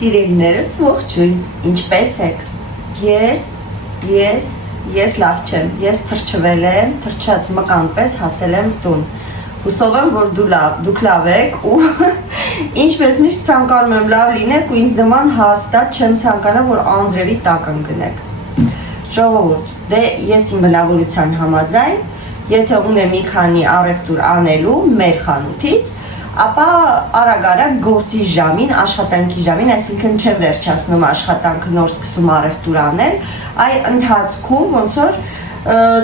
Սիրելիներս ողջույն, ինչպես եք, ես լավ չեմ, ես թրջվել եմ, թրջած մկան պես հասել եմ տուն, հուսով եմ, որ դուք լավ եք ու ինչպես միշտ ցանկանում եմ լավ լինեք ու ինձ նման հաստատ չեմ ցանկանա, որ անձրևի տակ ընկնեք, ժողովուրդ, դե ես իմ բնավորության համաձայն, եթե ունեմ մի քանի առևտուր անելու մեր խանութից, ապա արագ-արագ գործի ժամին, աշխատանքի ժամին, այսինքն չեմ վերջացնում աշխատանքը նոր սկսում առևտուր անել, այ ընթացքում ոնց որ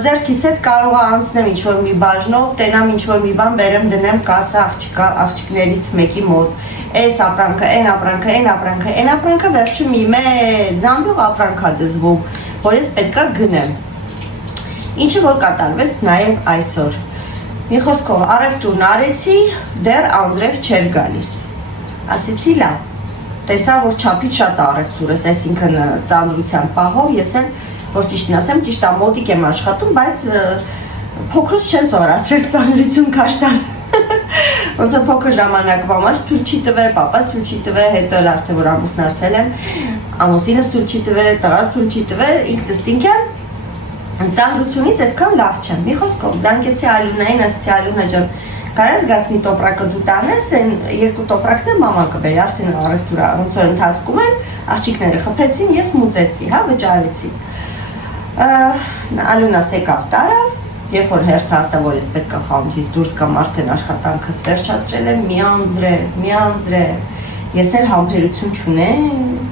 ձեռքիս հետ կարող անցնեմ ինչ-որ մի բաժնով, տենամ ինչ-որ մի բան բերեմ դնեմ կասա աղջիկներից մեկի մոտ, այս ապրանքը, այն ապրանքը, այն ապրանքը, այն ապրանքը վերջում մի մեծ զամբյուղ ապրանքա դզվում, որ ես պետքա գնեմ, ինչը որ կատարվեց նաև այսօր Մի խոսքով առևտուրն արեցի, դեռ անձրև չէր գալիս, ասեցի լավ, տեսա, որ չափից շատ առևտուր ես, այսինքն ծանրության պահով, ես էլ, որ ճիշտն ասեմ, ճիշտ մոտիկ եմ աշխատում, բայց փոքրուց չեն սովորացրել ծանրություն քաշ տալ, ոնց որ փոքր ժամանակվա մաշ թույլ չի տվել, պապաս թույլ չի տվել, հետո էլ արդեն որ ամուսնացել եմ, ամուսինս թույլ չի տվել, տղաս թույլ չի տվել, ինքս ինքն Ծանրությունից այդքան լավ չեմ, մի խոսքով, զանգեցի Ալունային, ասեցի Ալունա ջան, կարես գաս մի տոպրակը դու տանես, այն երկու տոպրակն է մաման կբերի, արդեն առևտուրա, ոնց որ ընթացքում են, աղջիկները խփեցին, ես մուծեցի, հա, վճարեցի։ Ալունաս եկավ տարավ, երբ որ հերթը ասա, որ ես պետք է խանութից դուրս կամ արդեն աշխատանքս վերջացրել եմ, մի անձրև, ես էլ համբերություն չունեմ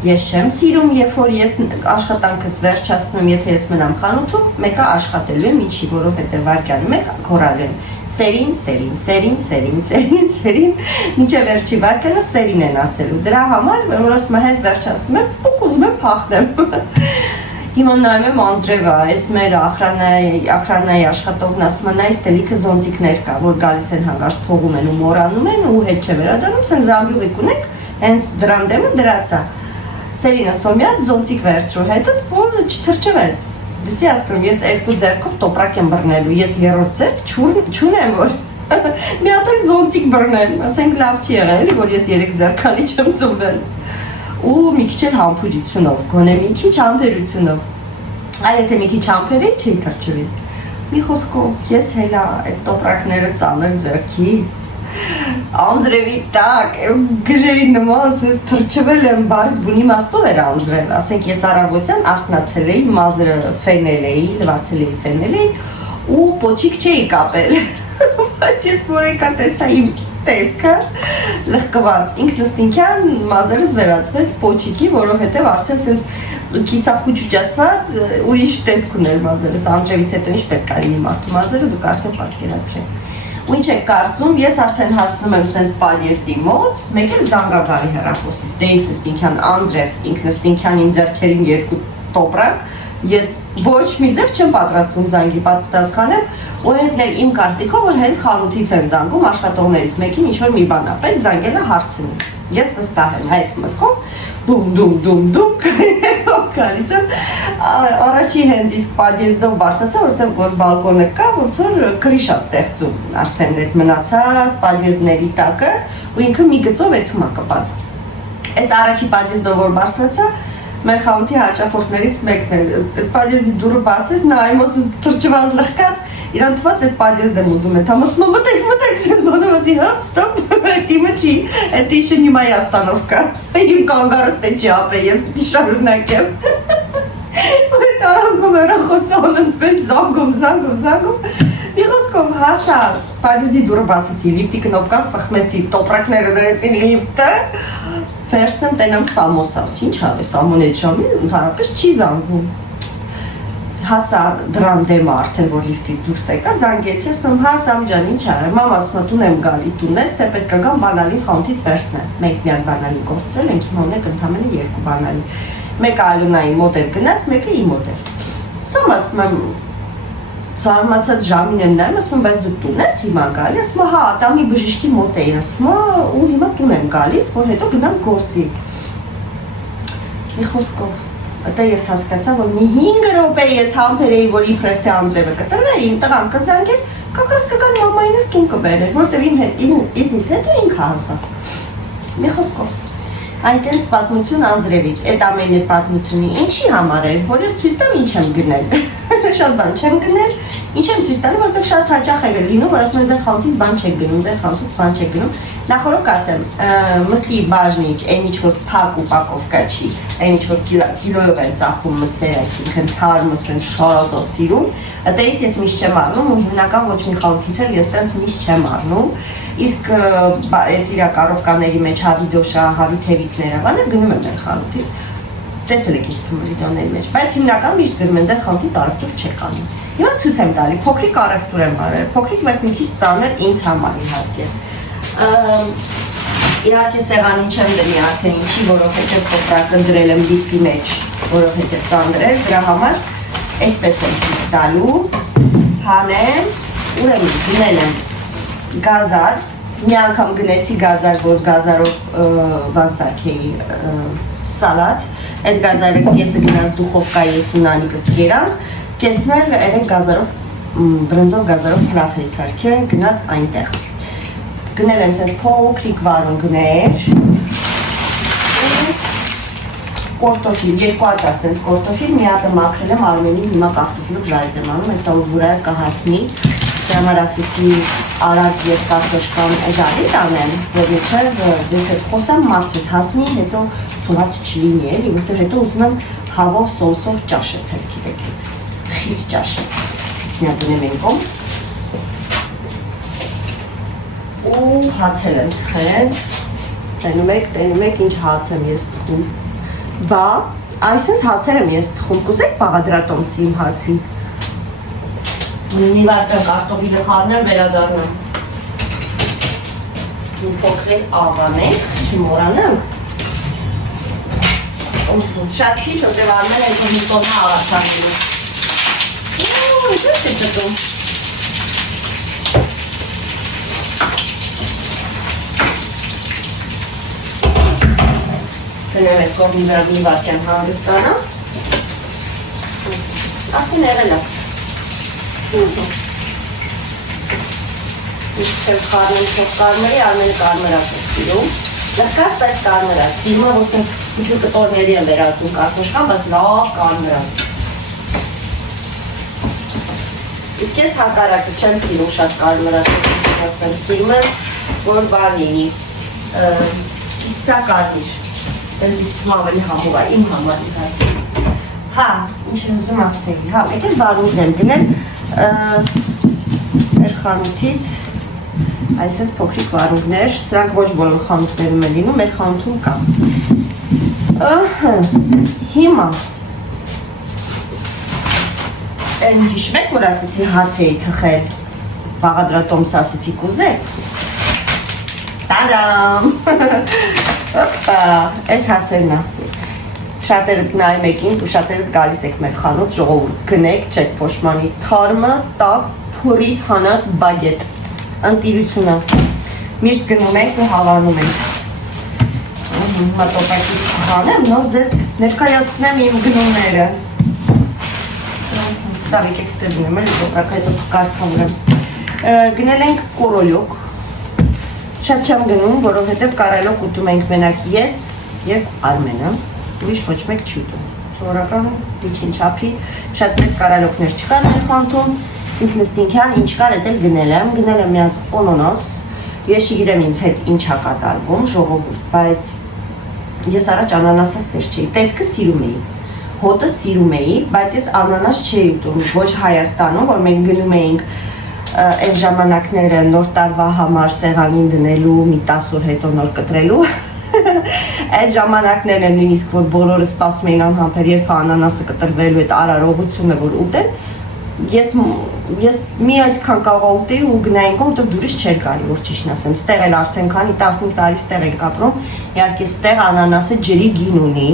Ես չեմ սիրում, երբ որ ես աշխատանքս վերջացնում, եթե ես մնամ խանութում, մեկը աշխատելու եմ ինչի, որովհետև վայրկյանը մեկ գոռալու եմ սերին, մինչև վերջի վայրկյանը սերին են ասելու, դրա համար, որ ասում հենց վերջացնում եմ, պուկ ուզում եմ փախնեմ Հիմա նայում եմ անձրևը, այս մեր ախրանայի աշխատողն ասում են, այս տելիքը զոնտիկներ կա, որ գալիս են հանգարց թողում են ու մորանում են ու հետ չէ վերադառնում, սեն զամբյուղիկ ունենք, հենց դրան դեմը դրած է Սերին ասում մի հատ զոնտիկ վերցրու հետդ, որ չթրջվեց։ Դեսի ասում ես երկու ձեռքով տոպրակ եմ բռնելու, ես երրորդ ձեռք չունեմ, որ մի հատ էլ զոնտիկ բռնեմ, ասենք լավ չի եղել, էլի, որ ես երեք ձեռքանի չեմ ծնվել։ Ու մի քիչ էլ համբերությունով, գոնե մի քիչ համբերությունով։ Այլ եթե մի քիչ համբերեի, չի թրջվի։ Մի խոսքով, ես հելա այդ տոպրակները ծանր ձեռքից Անձրևի տակ, գրերի նման, ասես թրջվել եմ բարից բուն իմաստով էր անձրև, ասենք ես առավոտյան արթնացել էի, մազերը ֆենել էի, լվացել էի, ֆենել էի ու պոչիկ չէի կապել, բայց ես որ եկա տեսա իմ տեսքը լղկված, ինքնըստինքյան մազերս վերածվեց պոչիկի, որովհետև արդեն սենց կիսախուճուճացած ուրիշ տեսք ուներ մազերս, անձրևից հետո ինչ պետք է լինի մարդու մազերը, դուք արդեն պատկերացրեք Ու ինչ եք կարծում, ես արդեն հասնում եմ սենց պադյեստի մոտ, մեկ էլ զանգագարի հեռախոսից, դե ինքնըստինքյան անձրև, ինքնըստինքյան իմ ձեռքերին երկու տոպրակ, ես ոչ մի ձև չեմ պատրաստվում զանգի պատասխանեմ, ու հետն էլ իմ կարծիքով, որ հենց խանութից են զանգում աշխատողներից մեկին ինչ-որ մի բան ապել, զանգելը հարցնում, ես վստահ եմ այդ մտքով, դում, գալիս եմ, առաջի հենց իսկ պադյեզդով բարսացա, որ բալկոնը կա, ոնց որ գրիշա ստեղծում, արդեն այդ մնացած պադյեզների տակը, ու ինքը մի գծով էթում է կպած։ Այս առաջի պադյեզդով որ բարսացա, մեր խանութի հաճախորդներից մեկն է, այդ պադյեզդի դուրը բացեց, նա այմոսս թրջված լղկած, իրան թված այդ պադյեզդ եմ ուզում է, համոսում մտեք, սետ բանով ասի, հա, ստոպ, այդ իմը չի, այդ իշը նիմայի աստանովկա, իմ կանգարս տե չի ապե, ես պիտի շարունակեմ, ու այդ արանգում հեռախոսը անընդվել, զանգում, մի խոսքով հասա, պադյեզդի դուրը բացեցի, լիվտի կնոպկան սխմեցի, տոպրակները դրեցին լիվտը, վերցնեմ տենամ սամոսաս, ինչ ավ է սամոն այդ ժամին, ընդհանրապես չի զանգում Հասա դրան դեմը արդեն, որ լիվտից դուրս եկա, զանգեցի, ասում հա Սամ ջան, ինչ արեմ, մամ ասում տուն եմ գալի, տուն ես, թե պետք է գամ բանալին խանութից վերցնեմ, մեկ մի հատ բանալի կորցրել ենք, հիմա ունենք ընդամենը երկու բանալի, մեկը Ալունայի մոտ էր գնաց, մեկը իմ մոտ էր, Սամ ասում եմ, զարմացած ժամին եմ նայում, ասում բայց դու տուն ես հիմա գալի, ասում հա, տամի բժիշկի մոտ էի, ասում ու հիմա տուն եմ գալիս, որ հետո գնամ գործի, մի խոսքով Ատա ես հասկացա, որ մի 5 րոպե ես համբեր էի, որ իբրև թե անձրևը կտրվեր, իմ տղան կզանգեր, կակրս կգան մամային էլ տուն կբերեր, որտև իզնից հետո ինքը հասավ։ Մի խոսքով։ Այդտենց պատմություն անձրևից, այդ ամենն է պատմությունը ինչի համար է, որ ես ցույց տամ ինչ եմ գնել, շատ բան չեմ գնել, ինչ եմ ցույց տալու, որովհետև շատ հաճախ է լինում, որ ասում են ձեր խանութից բան չեք գնում, ձեր խանութից բան չեք գնում, նախորդ ասեմ, մսի բաժնիկ, այն ինչ որ փակ ու պակովկա չի, այն ինչ որ կիլոյով են ծախում մսերը, այսինքն թարմս են շարածո սիրում, այդից ես միշտ չեմ առնում ու հիմնական ոչ մի խանութից էլ ես տենց միշտ չեմ առնում, իսկ այդ իրա կարողկաների մեջ հավիդոշա, հավիթևիկները, բանը գնում եմ մեր խանութից, տեսել եք իսկ թվում վիդեոների մեջ, բայց հիմնական միշտ գնում են ձեր խանութից առևտուր չեք անում։ Հիմա ցույց եմ տալի, փոքրիկ առևտուր եմ արել, փոքրիկ, բայց մի քիչ ծանր ինձ համար իհարկե։ Իհարկե սեղանին չեմ դնի արդեն ինչի, որովհետև փոքրակը դրել եմ լիֆտի մեջ, որովհետև ծանր էր, դրա համար այսպես եմ ցույց տալու, հանեմ, ուրեմն գնել եմ գազար, մի անգամ գնեցի գազար, որ գազարով բան սարքեի սալատ, այդ գազարը կեսը գնաց դուխովկայի ես ու նանիկս կերանք, կեսն էլ երեք գազարով, բրնձով գազարով փլաֆ էի սարքել, գնաց այնտեղ։ Գնել եմ սենց փոքրիկ վարունգներ, կորտոֆիլ, երկու հատ ասենց կորտոֆիլ, մի հատը մաքրել եմ Արմենին, հիմա կարտոֆիլով ժարիտ եմ անում, հեսա որ վրայը կհասնի, դրա համար ասեցի արագ ես կարտոշկան ժարիտ անեմ, որ մինչև ձեզ հետ խոսամ մարդուս հասնի, հետո սոված չլինի էլի, որտեղ հետո ուզում եմ հավով սոսով ճաշել հերքի դեկետ, խիտ ճաշել, սնյա դնեմ են կոմ, ու հացել եմ թխել, տենում եք ինչ հաց եմ ես թխում, բա, այսինց հացել եմ ես թխում, կուզեք բաղադրատոմսի իմ հացի, մի վարկան կարտոֆիլը խառնեմ, վերադառնամ, իմ փոքրել աղանենք, չմորանանք, շատ քիչ որտեղ Արմենը այսօր մի տոննա աղացանելու, ինչ է ճտում, Գնեմ ես կողմի վրա մի վարկյան հանգստանա, արդեն եղել է, Իսկ խառնեմ թող կարմրի, Արմենը կարմրած է սիրում, լրկած, բայց կարմրած, սիրում է, որ սենց քուչուր կտորների եմ վերածում կարտոշկան, բայց լավ կարմրած։ Իսկ ես հակառակը չեմ սիրում շատ կարմրած, ասեմ, սիրում եմ, որ բան լինի, կիսակարմիր, դենց իսկ թվում ավելի համով է, իմ համար իհարկե։ Հա, ինչ եմ ուզում ասեի, հա, մեկ էլ վարունգն եմ գնել մեր խանութից, այսպես փոքրիկ վարունգներ, սրանք ոչ բոլոր խանութներում է լինում, մեր խանութում կա։ Հիմա Են հիշվեք, որ ասեցի հաց էի թխել, բաղադրատոմս ասեցի կուզեք։ Տադամ։ Օպա, այս հացերն է։ Շատերդ նայում եք ինձ ու շատերդ գալիս եք մեր խանութ, ժողովուրդ, գնեք, չեք փոշմանի, թարմը, տաք, փորից հանած բագետ, ընտիրությունը, միշտ գնում ենք ու հավանում ենք։ Մատոպակից հանեմ, նոր ձեզ ներկայացնեմ իմ գնումները։ Դավիկ եք ստեբում եմ, էլի տոպրակ հետո կարգամ ուրեմ։ Գնել ենք կորոլյոկ, շատ չեմ գնում, որովհետև կարելոկ ուտում ենք մենակ ես և Արմենը, ուրիշ ոչ մեկ չի ուտում։ Սովորական դիչին չափի, շատ մեծ կարելոկներ չկան մեր խանութում, ինքնստինքյան ինչ կար էդ էլ գնել եմ մի հատ օնոնոս, ես չգիտեմ ինձ հետ ինչ ա կատարվում, ժողովուրդ, բայց ես առաջ անանասը սեր չէի, տեսքը սիրում էի, հոտը սիրում էի, բայց ես անանաս չէի ուտում, ոչ Հայաստանում, որ մենք գնում էինք այն ժամանակները նոր տարվա համար սեղանին դնելու, մի 10 օր հետո նոր կտրելու, այդ ժամանակներն են նույնիսկ, որ բոլորը սպասում էին անհամբեր, երբ անանասը կտրվելու այդ արարողությունը, որ ուտեն, ես մի այսքան կարող ուտեի ու գնային կողմ, որտեղ դուրս չէր գալի, որ ճիշտն ասեմ, ստեղ էլ արդեն քանի 15 տարի ստեղ ենք ապրում, իհարկե ստեղ անանասը ջրի գին ունի,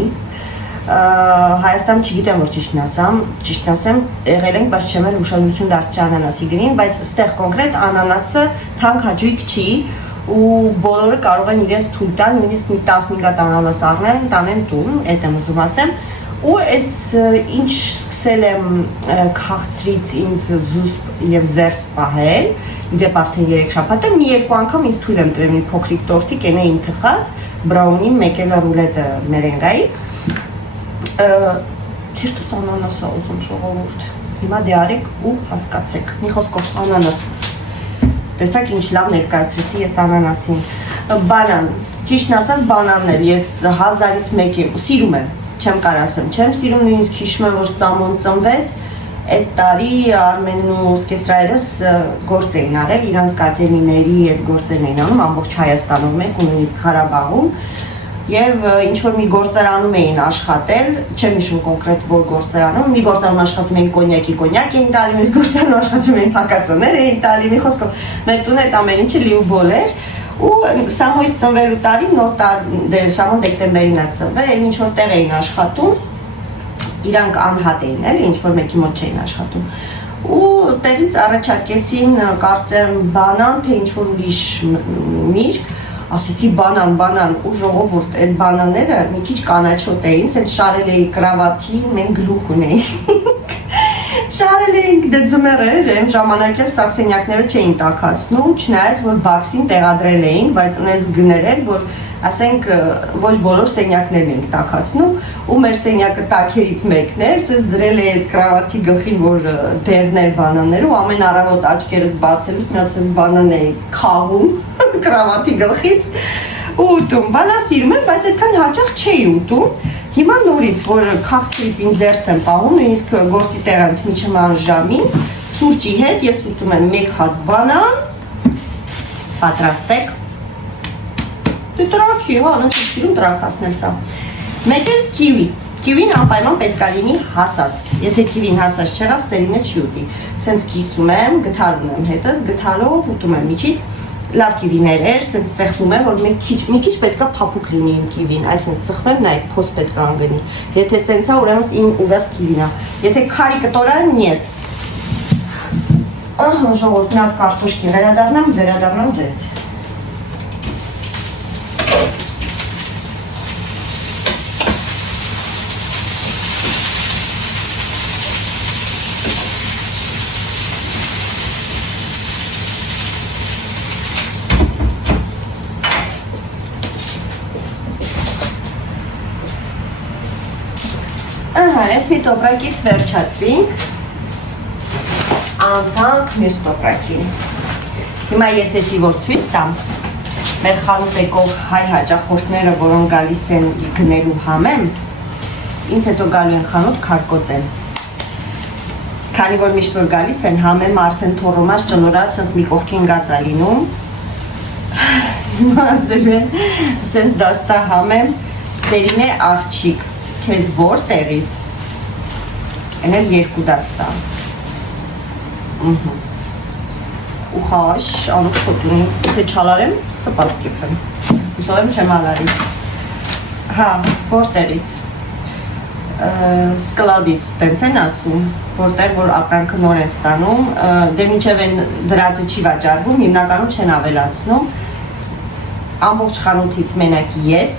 Հայաստան չգիտեմ, որ ճիշտն ասեմ, եղել ենք, բայց չեմ էլ ուշադրություն դարձրի անանասի գնին, բայց ստեղ կոնկրետ անանասը թանկ հաճույք չի ու բոլորը կարող են իրենց թույլ տալ, նույնիսկ մի 15 հատ անանաս առնեն, տանեն տուն, այդ եմ ուզում ասեմ, ու այս ինչ սկսել եմ քաղցրից ինձ զուսպ և զերծ պահել, իդեպ արդեն 3 շաբաթ է, մի երկու անգամ ինձ թույլ եմ տրել մի փոքրիկ տորտիկ, այն էին թխած, բրաունին, մեկ էլ ռուլետը մերենգայի։ Ցիրտս անանաս է ուզում ժողովուրդ։ Հիմա դե արեք ու հասկացեք։ Մի խոսքով անանաս։ Տեսակ ինչ լավ ներկայացրեցի ես անանասին։ Բանան, ճիշտն ասած բանանն էլ ես 1000-ից 1 եմ, սիրում եմ, չեմ կարող ասեմ, չեմ սիրում, նույնիսկ հիշում եմ, որ Սամոն ծնվեց, այդ տարի Արմենն ու Սկեստրայերս գործ էին արել, իրանք կատերիների այդ գործերն էին անում, ամբողջ Հայաստանում մեկ ու նույնիսկ Ղարաբաղում, եւ ինչ որ մի գործարանում էին աշխատել, չեմ հիշում կոնկրետ որ գործարանում, մի գործարանում աշխատում էին կոնյակ էին տալի, մյուս գործարանում աշխատում էին հակածոներ էին տալի, մի խոսքով մեր տունը այդ ամեն ինչը լիուբոլ էր ու Սամոյից ծնվելու տարի նոր տարի Սամոն դեկտեմբերին է ծնվել, այն ինչ որ տեղ էին աշխատում, իրանք անհատ էին, էլի ինչ որ մեկի մոտ չէին աշխատում ու տեղից առաջարկեցին կարծեմ բանան, թե ինչ որ ուրիշ միրգ ասեցի բանան ու ժողովուրդ այդ բանանները մի քիչ կանաչոտ էին, սենց շարել էի կրավաթին, մենք գլուխ ունեինք շարել էինք դե ձմեռեր, այն ժամանակ էլ սաքսենյակները չէին տաքացնում, չնայած որ բաքսին տեղադրել էինք, բայց ունեց գներ էր, որ ասենք ոչ բոլոր սենյակներն ենք տաքացնում ու մեր սենյակը տաքերից մեկն էր, սենց դրել էի այդ կրավաթի գլխին, որ դեղներ բանաններ ու ամեն առավոտ աչքերս բացելուց մի հատ սենց բանան էի քաղում կրավաթի գլխից ու ուտում, բանա սիրում եմ, բայց այդքան հաճախ չէի ուտում, հիմա նորից, որ քաղցրից ինձ ձերց եմ պահում, նույնիսկ գործի տեղ ընդմիջման ժամին, սուրճի հետ ես ուտում եմ 1 հատ բանան, պատրաստեք, դե տրաքի, հա, նույնիսկ սիրում տրաքացնել սա, մեկ էլ կիվի, կիվին անպայման պետք է լինի հասած, եթե կիվին հասած չեղավ, Սերինը չի ուտի, սենց կիսում եմ, գթալում եմ հետս, գթալով ուտում եմ միջից, լավ կիվիներ էր, սենց սեղմում եմ, որ մի քիչ պետքա փափուկ լինի իմ կիվին, այսինքն սխմեմ, նայեք, փոս պետք է անգնի, եթե սենց է, ուրեմն իմ ուզած կիվին է, եթե քարի կտորա, նիետ, ահա ժողովուրդ, մի հատ կարտոշկի վերադառնամ ձեզ։ Այս մի տոպրակից վերջացրինք, անցանք մյուս տոպրակին։ Հիմա ես եսի որ ցույց տամ, մեր խանութ եկող հայ հաճախորդները, որոնք գալիս են գնելու համեմ, ինձ հետո գալու են խանութ քարկոծեն։ Քանի որ միշտ որ գալիս են համեմ արդեն թոռոմած ճնորած, սենց մի կողքին գած է լինում, հիմա ասել են, սենց դաստա համեմ, Սերինե աղջիկ, քեզ որտեղից Են էլ 2 դաստա ու խաշ, անուք խոտունի, թե չալարեմ, սպաս կիպեմ, ուսով եմ չեմ ալարի, հա, որտերից, սկլադից, տենց են ասում, որտեր, որ ապրանքը նոր են ստանում, դե մինչև են դրածը չի վաճարվում, հիմնականում չեն ավելացնում, ամբողջ խանութից մենակ ես,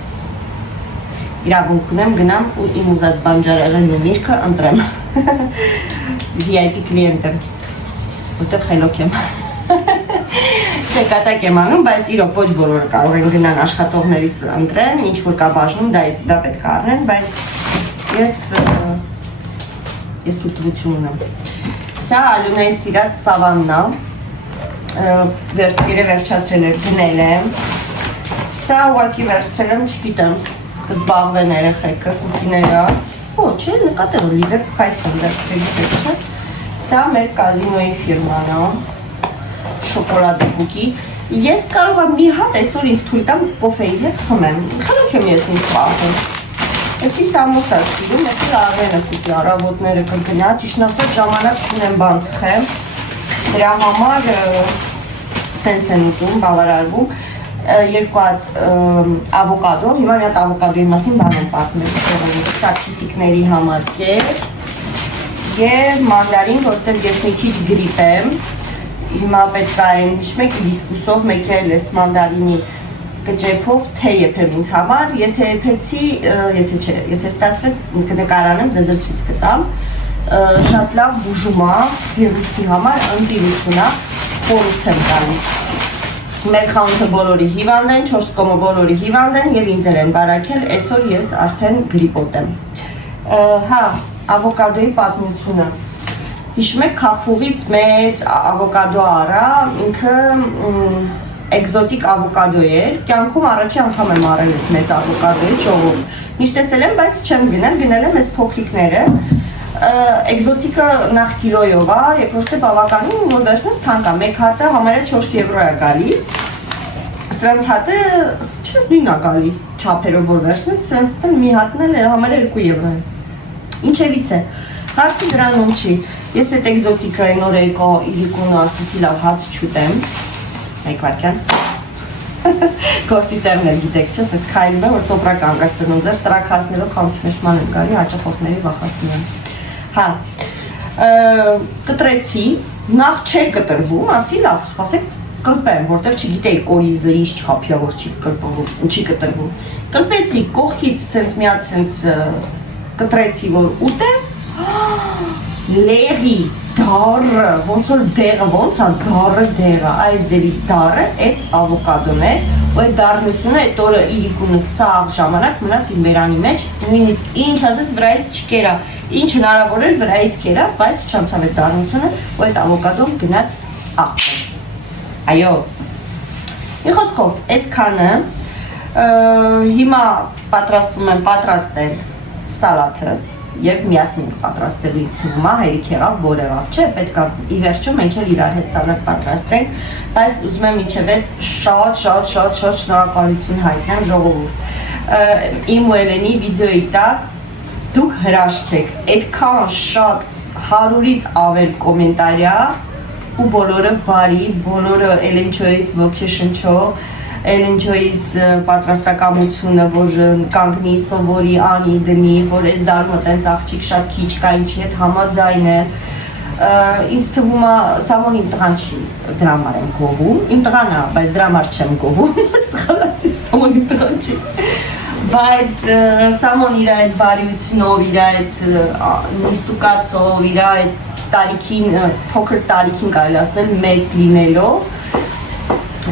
իրավունք ունեմ գնամ ու իմ ուզած բանջարեղենն ու միրգը ընտրեմ VIP կլիենտ եմ, որտեղ խելոք եմ Չեկատակ եմ անում, բայց իրոք ոչ բոլորը կարող են գնան աշխատողներից ընտրեն, ինչ որ կա բաժնում, դա պետք է առնեն, բայց ես թույլտվություն ունեմ Սա Ալյունայի սիրած սավանն է, վերջացրել էր, գնել եմ Սա ուղղակի վերցրել եմ, չգիտեմ Զբաղվեն երեխեքը, կուկիները, չէ, նկատել որ լիվեր փայս եմ վերցրել, սա մեր կազինոյի ֆիրման է, շոկոլադի կուկի, ես կարող եմ մի հատ այսօր ինձ թույլ տամ կոֆեի հետ խմեմ, խելոք եմ ես ինձ պահում, եսի սամոսա սիրում, ես արվենը կուկի առավոտները կգնա, ճիշտ ասած ժամանակ չունեմ բան թխեմ, դրա համար սենց են ուտում, բավարարվում, 2 հատ ավոկադո, հիմա մի հատ ավոկադոյի մասին բան եմ պատմել, սա քիսիկների համար կեր և մանդարին, որտեղ ես մի քիչ գրիպ եմ, հիմա պետք է այն հիշում եք հիբիսկուսով մեկ էլ ես մանդարինի կճեպով թե եփեմ ինձ համար, եթե եփեցի, եթե ստացվեց կնկարանեմ, ձեզ էլ ցույց կտամ, շատ լավ բուժում է վիրուսի համար, ընտիրություն է, խորհուրդ եմ տալիս։ Մեր խանութը բոլորի հիվանդ են, 4 կոմը բոլորի հիվանդ են եւ ինձ են բարակել, այսօր ես արդեն գրիպոտ եմ։ Հա, ավոկադոյի պատմությունը։ Հիշում եք քախուղից մեծ ավոկադո արա, ինքը էկզոտիկ ավոկադո էր, կյանքում առաջի անգամ եմ առել մեծ ավոկադոյի ճողում։ Միշտ տեսել եմ, բայց չեմ գնել եմ այս փոքրիկները։ Էկզոտիկը նախ կիլոյով է, երկրորդը բավականին որ վերցնես թանկ է, մեկ հատը համարյա 4 եվրո է գալի։ Սրանց հատը չես նույնն է գալի չափերով որ վերցնես, սրանց մի հատն էլ համարյա 2 եվրո է։ Ինչևից է։ Հարցը դրանում չի։ Ես այդ էկզոտիկը նոր եկա իրիկունը ասեցի լավ հաց չուտեմ։ Մեկ վարքյան։ Գործի տերն էլ գիտեք չէ, ասես քայլում եմ որ տոպրակ անկացնում դեռ տրակ հասնելով խանութի մեջ ման եմ գալի հաճախորդների վախացնում եմ։ Հա, կտրեցի, նախ չէր կտրվում, ասի լավ, սպասեք կլպեմ, որտեղ չգիտեի կորիզը ինչ չափյա որ չի կտրվում։ Կլպեցի, կողքից սենց մի հատ սենց կտրեցի որ ուտեմ, լեղի, դարը, ոնց որ դեղը, ոնց է դարը, այդ ձևի դարը, այդ ավոկադոն է, ու այդ դարնությունը այդ օրը իրիկունը սաղ ժամանակ մնաց իմ բերանի մեջ, նույնիսկ ինչ ասես վրայից չկերա, ինչ հնարավոր էր վրայից կերա, բայց չանցավ այդ դարնությունը, ու այդ ավոկադոն գնաց աղբը։ Այո, մի խոսքով, այս քանը, հիմա պատրաստել սալաթը, և միասին պատրաստելու ինձ թվում է, հերիք եղավ, բոլ եղավ, չէ, պետք է ի վերջո մենք էլ իրար հետ սալատ պատրաստենք, բայց ուզում եմ մինչև այդ շատ շնորհակալություն հայտնեմ ժողովուրդ։ Իմ ու Էլենի վիդեոյի տակ դուք հրաշք եք, այդքան շատ 100-ից ավել կոմենտարիա ու բոլորը բարի, բոլորը Էլենչոյից ոգեշնչող, Էլենչոյից պատրաստակամությունը, որ կանգնի, սովորի, անի, դնի, որ այս դարմը տենց աղջիկ շատ քիչ կա, ինչի հետ համաձայն է, ինձ թվում է Սամոն իմ տղան չի դրա համար եմ գովում, իմ տղան է, բայց դրա համար չեմ գովում, սխալ ասից Սամոն իմ տղան չի, բայց Սամոն իր այդ բարիությունով, իր այդ նստուկացով, իր այդ տարիքին, փոքր տարիքին կարելի ասել մեծ լինելով,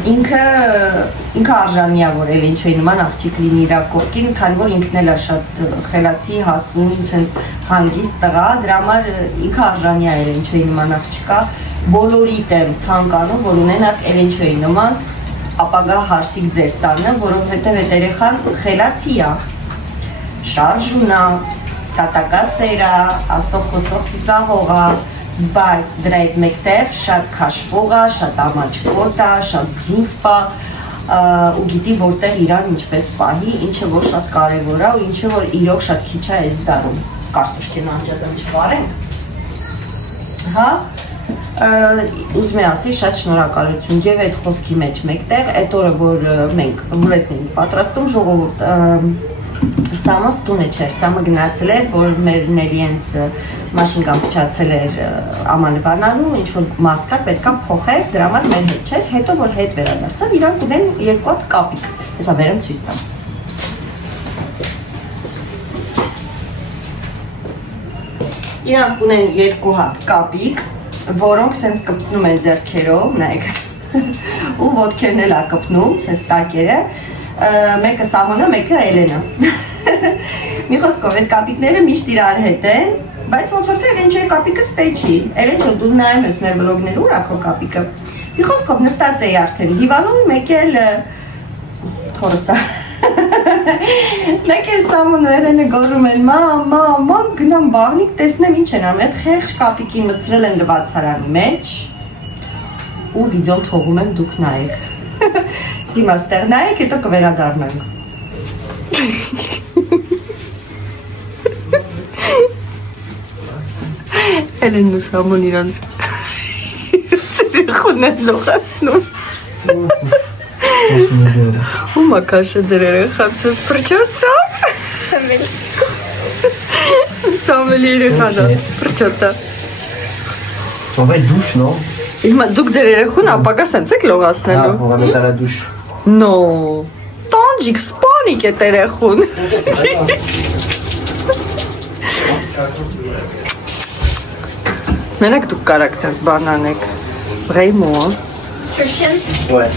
ինքը արժանի է որ Էլենչոյի նման աղջիկ լինի իր կողքին, քանի որ ինքն էլ է շատ խելացի, հասուն, sense հանգիստ տղա, դրա համար ինքը արժանի է Էլենչոյի նման աղջիկա, բոլորիդ եմ ցանկանում, որ ունենաք Էլենչոյի նման ապագա հարսիկ ձեր տանը, որովհետև այդ երեխան խելացի է, շարժուն է, կատակասեր է, ասող խոսող ծիծաղող է, բայց դրա այդ մեկտեղ շատ քաշվող է, շատ ամաչկոտ է, շատ զուսպ է ու գիտի որտեղ իրան ինչպես պահի, ինչը որ շատ կարևոր է ու ինչը որ իրոք շատ քիչ է այս դարում, կարտոշկեն անջատում չվարենք, հա, ուզում եմ ասի շատ շնորհակալություն եւ այդ խոսքի մեջ մեկտեղ, այդ օրը որ մենք ռուլետների պատրաստում ժողովուրդ Սամոս տունը չէր, Սամը գնացել էր, որ մեր Նելիենց մաշինկան փչացել էր ամանվանալու, ինչ-որ մաս կար, պետք է փոխել, դրա համար մեր հետ չէր, հետո որ հետ վերադարձավ, իրանք ունեն 2 հատ կապիկ, հեսա վերեմ ցույց տամ։ Իրանք ունեն 2 հատ կապիկ, որոնք սենց կպտնում են ձեռքերով, նայեք, ու ոտքերն էլ է կպտնում, սենց տակերը, մեկը Սամոնը, մեկը Էլենը։ Մի խոսքով, այդ կապիկները միշտ իրար հետ են, բայց ոնց որ թե Էլենչոյի կապիկը ստե չի։ Էլենչո, դու նայում ես մեր վլոգները, ուր է քո կապիկը։ Մի խոսքով նստած էի արդեն դիվանում, մեկ էլ թորսա։ Մեկ էլ Սամոնը Էլենը գոռում են, մամ, գնամ բաղնիկ, տեսնեմ ինչ են անում, այդ խեղճ կապիկին մտցրել են լվացարանի մեջ ու վիդեոն թողում եմ, դուք նայեք։ Հիմա ստեղ նայեք, հետո կվերադառնանք։ Էլենն ու Սամոն իրանց ծերեխուն են լողացնում։ Ու մակաշը ձեր երեխացը պրճոցա։ Սամելի երեխանա, պրճոցա։ Սովե դուշ, նո։ Հիմա դուք ձեր երեխուն ապագա սենց եք լողացնելու։ Հա, հովանետարա դուշ։ No, տանջիկ, սպանիկ է երեխուն։ Մենակ դուք կարաք տես բան անեք, բղեյմու, Christian? Ouais.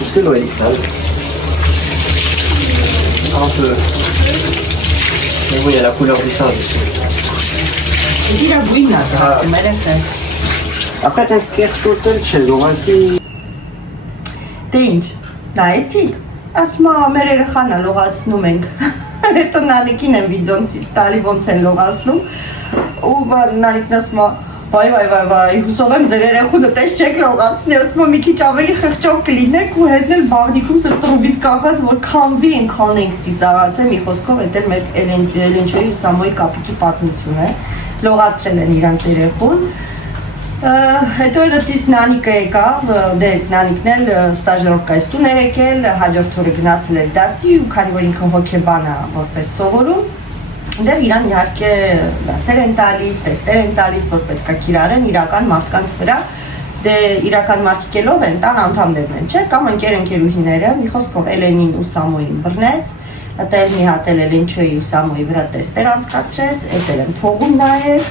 Est-ce que l'eau est sale? Un peu. Mais bon, il y a la couleur du singe aussi. Gira buinată, Ah. merete. Après, t'as ce qu'il y a tout le chez l'orange. Դե ինչ, նայեցիք, ասմա մեր երեխան է լողացնում ենք, հետո նանիկին են վիդեոն ցույց տալի ոնց են լողացնում, ու նանիկն ասմա, վայ, հուսով եմ ձեր երեխունը տես չեք լողացնի, ասմա մի քիչ ավելի խղճով կլինեք ու հետն էլ բաղնիքում սա տրուբից կախած, որ քամվի ենք քանենք ծիծաղացե, մի խոսքով էդ էլ մեր Էլենչոյի ու Սամոյի կապիկի պատմություն է, լողացրել են իրանց երեխուն, հետո էլտիս նանիկը եկավ, դե նանիկն էլ ստաժերովկայից տուն էր եկել, հաջորդ օրը գնացել էր դասի ու քանի որ ինքը հոգեբան է որպես սովորում, դեռ իրան իհարկե դասեր են տալիս, տեստեր են տալիս, որ պետք է կիրառեն իրական մարդկանց վրա, դե իրական մարդիկ ելով են, տան անդամներն են, չէ, կամ ընկերուհիները, մի խոսքով Էլենին ու Սամոյին բռնեց, այդտեղ մի հատ Էլենչոյի ու Սամոյի վրա տեստեր անցկացրեց, այդտեղ են թողում նայել.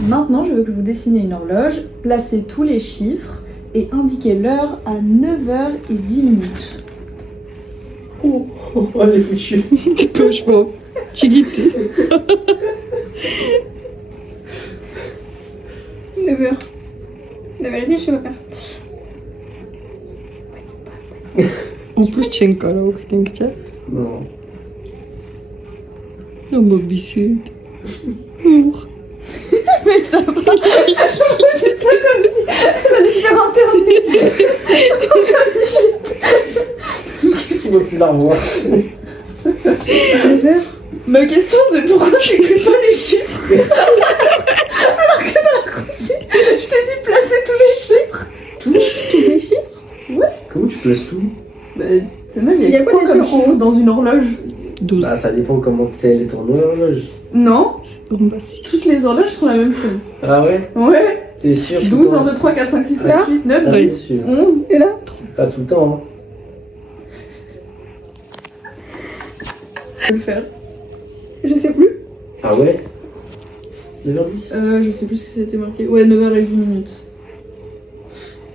Maintenant, je veux que vous dessinez une horloge, placez tous les chiffres et indiquez l'heure à 9h10. Oh, les fichus. Cauchemar. Chiquité. 9h. 9h30, je sais pas faire. En plus, tu es un karaoke, t'inquiète. Non. Non, ma bichette. Mais ça va. C'est ça comme si elle allait faire internet. Tu veux plus la revoir. 9h. Ma question c'est pourquoi j'écris pas les chiffres alors que dans la consigne, je t'ai dit placer tous les chiffres. Tous les chiffres? Comment tu places tout? Bah, c'est même, il Y y a a quoi quoi des comme chiffres chiffre dans une horloge? 12. Bah, ça dépend comment c'est les tournois l'horloge. Non, toutes les horloges sont la même chose. Ah ouais? Ouais, T'es sûr? 12, 1, 2, 3, 4, 5, 6, 7, 8, 9, Ah, 10, c'est sûr. 11. Et là? Pas tout le temps, hein. Je vais le faire. Je sais plus. Ah ouais? 9h10? Je sais plus ce que c'était marqué. Ouais, 9h10.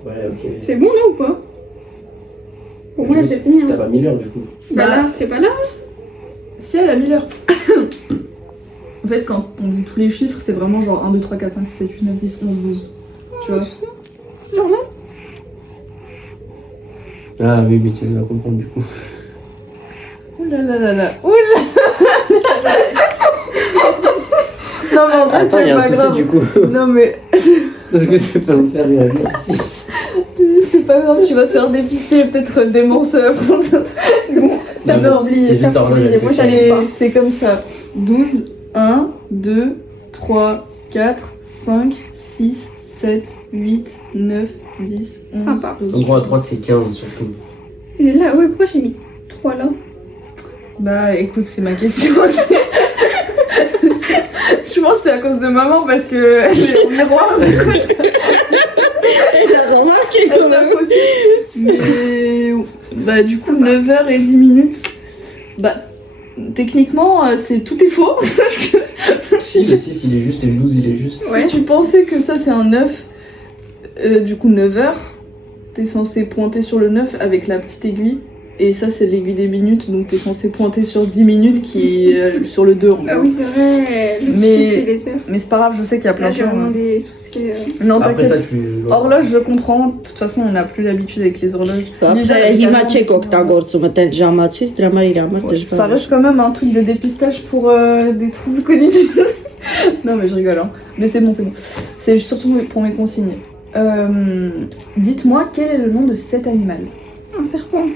Ouais, ok. C'est bon là ou pas? Pour moi, j'ai fini. T'as Hein. pas mis l'heure du coup. Bah là, c'est pas là? Si, elle a mis l'heure. En fait, quand on dit tous les chiffres, c'est vraiment genre 1, 2, 3, 4, 5, 6, 7, 8, 9, 10, 11, 12. Tu vois? Genre là? Ah oui, mais tu vas comprendre du coup. Ouh là là là là. Ouh là là là. Non mais en vrai, Attends, il y c'est a un pas souci grave. du coup. Non mais Parce que t'es pas censé rien dire ici. c'est pas grave, tu vas te faire dépister peut-être des menseurs. Ça Non, m'a mais oublié. c'est Ça juste m'a horloge, oublié. elle Moi, fait j'avais pas. C'est comme ça. 12, 1, 2, 3, 4, 5, 6, 7, 8, 9, 10, 11, Sympa. 12. En gros, à droite, c'est 15 surtout. Il est là. Ouais, pourquoi j'ai mis 3 là? Bah écoute, c'est ma question. Je pense que c'est à cause de maman parce que elle est au miroir. Elle a remarqué Elle l'a faussé. Mais bah du coup 9h10. Bah techniquement c'est tout est faux. Parce que Si le 6 il est juste et le 12 il est juste. Ouais. si tu pensais que ça c'est un 9, du coup 9h, t'es censé pointer sur le 9 avec la petite aiguille. Et ça c'est l'aiguille des minutes, donc t'es censé pointer sur 10 minutes qui est sur le 2 en Ah gros. oui, c'est vrai. Le Mais- petit, c'est les heures. Mais c'est pas grave, je sais qu'il y a plein Là, de j'ai gens. vraiment des soucis. Non Après ça, t'inquiète. tu. Horloge, je comprends. De toute façon, on n'a plus l'habitude avec les horloges. Հիմա չեք օգտագործում այդ ժամացույց, դրա համար իր համար Ouais, ça դժվար։ reste quand même un truc de dépistage pour des troubles cognitifs. Non, mais je rigole. Hein. Mais c'est bon, c'est bon. C'est surtout pour mes consignes. Dites-moi quel est le nom de cet animal. Un serpent.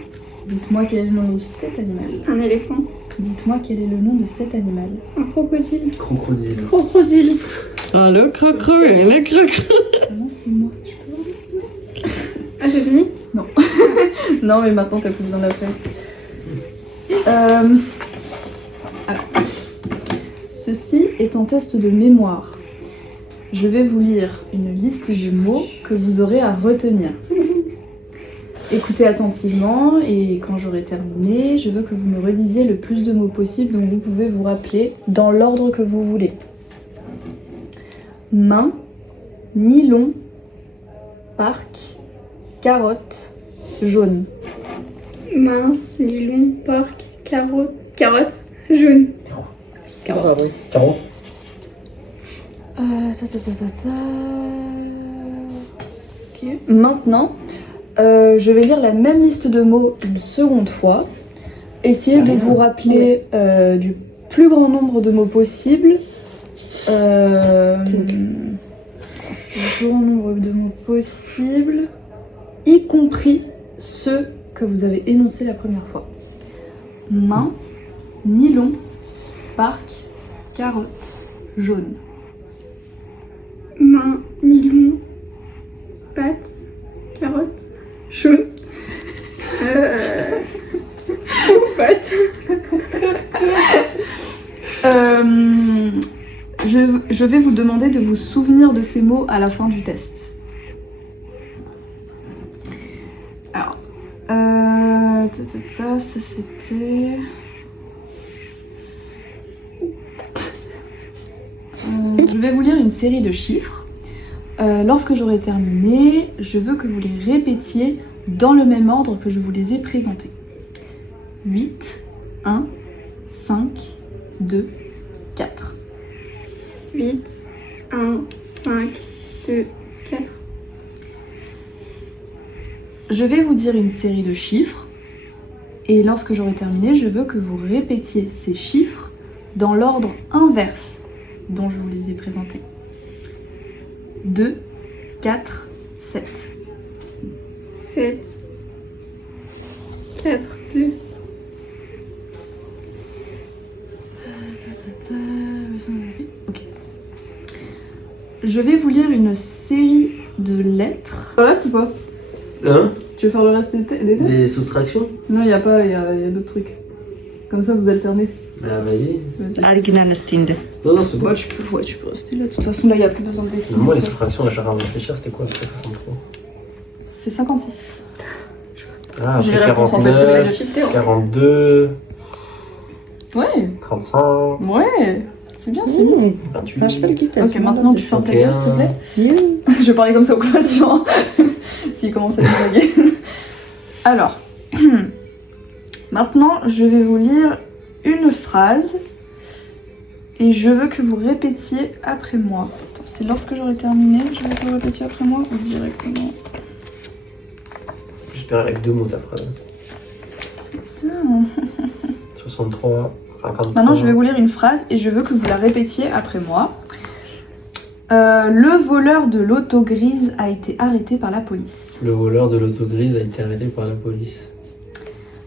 Dites-moi quel est le nom de cet animal. Un éléphant. Dites-moi quel est le nom de cet animal. Un crocodile. Crocodile. Crocodile. Ah, le crocodile, le crocodile. Non, c'est moi. Je peux avoir une place? Ah, j'ai fini? Non, mais maintenant, t'as plus besoin de la faire. Alors. Ceci est un test de mémoire. Je vais vous lire une liste de mots que vous aurez à retenir. Écoutez attentivement et quand j'aurai terminé, je veux que vous me redisiez le plus de mots possible dont vous pouvez vous rappeler dans l'ordre que vous voulez. Main, nylon, parc, carotte, jaune. Main, nylon, parc, carotte, jaune. Bravo. Caro. Ok. Maintenant, je vais lire la même liste de mots une seconde fois. Essayez de vous rappeler du plus grand nombre de mots possible. C'était le plus grand nombre de mots possible, y compris ceux que vous avez énoncés la première fois. Main, nylon, parc, carotte, jaune. Main, nylon, pâte, carotte, jaune. Pâte. Je vais vous demander de vous souvenir de ces mots à la fin du test. Alors, ça c'était... je vais vous lire une série de chiffres. Lorsque j'aurai terminé, je veux que vous les répétiez dans le même ordre que je vous les ai présentés. 8, 1, 5, 2, 4. 8, 1, 5, 2, 4. Je vais vous dire une série de chiffres et lorsque j'aurai terminé, je veux que vous répétiez ces chiffres dans l'ordre inverse dont je vous les ai présentés. 2, 4, 7. 7, 4, 2. Ok. Je vais vous lire une série de lettres. Le reste ou pas? Hein? Tu veux faire le reste des tests? Des soustractions? Non, il n'y a pas, il y a d'autres trucs. Comme ça, vous alternez. Bah vas-y. Vas-y. Original stinde. Non, c'est bon. Bah, tu peux rester là. De toute façon, là, il n'y a plus besoin de dessiner. Moi, les soustractions, à chaque fois, réfléchir, c'était quoi? C'était 63. C'est 56. Ah, J'ai après les réponses, en fait, sur les 49, chiffres, Théo. 42, Ouais, 35, ouais. C'est bien, c'est bien. 28. Ok, maintenant, tu fermes ta gueule, s'il te plaît. Je vais parler comme ça aux patients. S'il commence à divaguer. Alors, maintenant, je vais vous lire une phrase et je veux que vous répétiez après moi. Attends, c'est lorsque j'aurai terminé, je veux que vous répétiez après moi ou directement. J'espère avec 2 mots ta phrase. C'est ça. 63, 53. Maintenant, je vais vous lire une phrase et je veux que vous la répétiez après moi. Le voleur de l'auto grise a été arrêté par la police. Le voleur de l'auto grise a été arrêté par la police.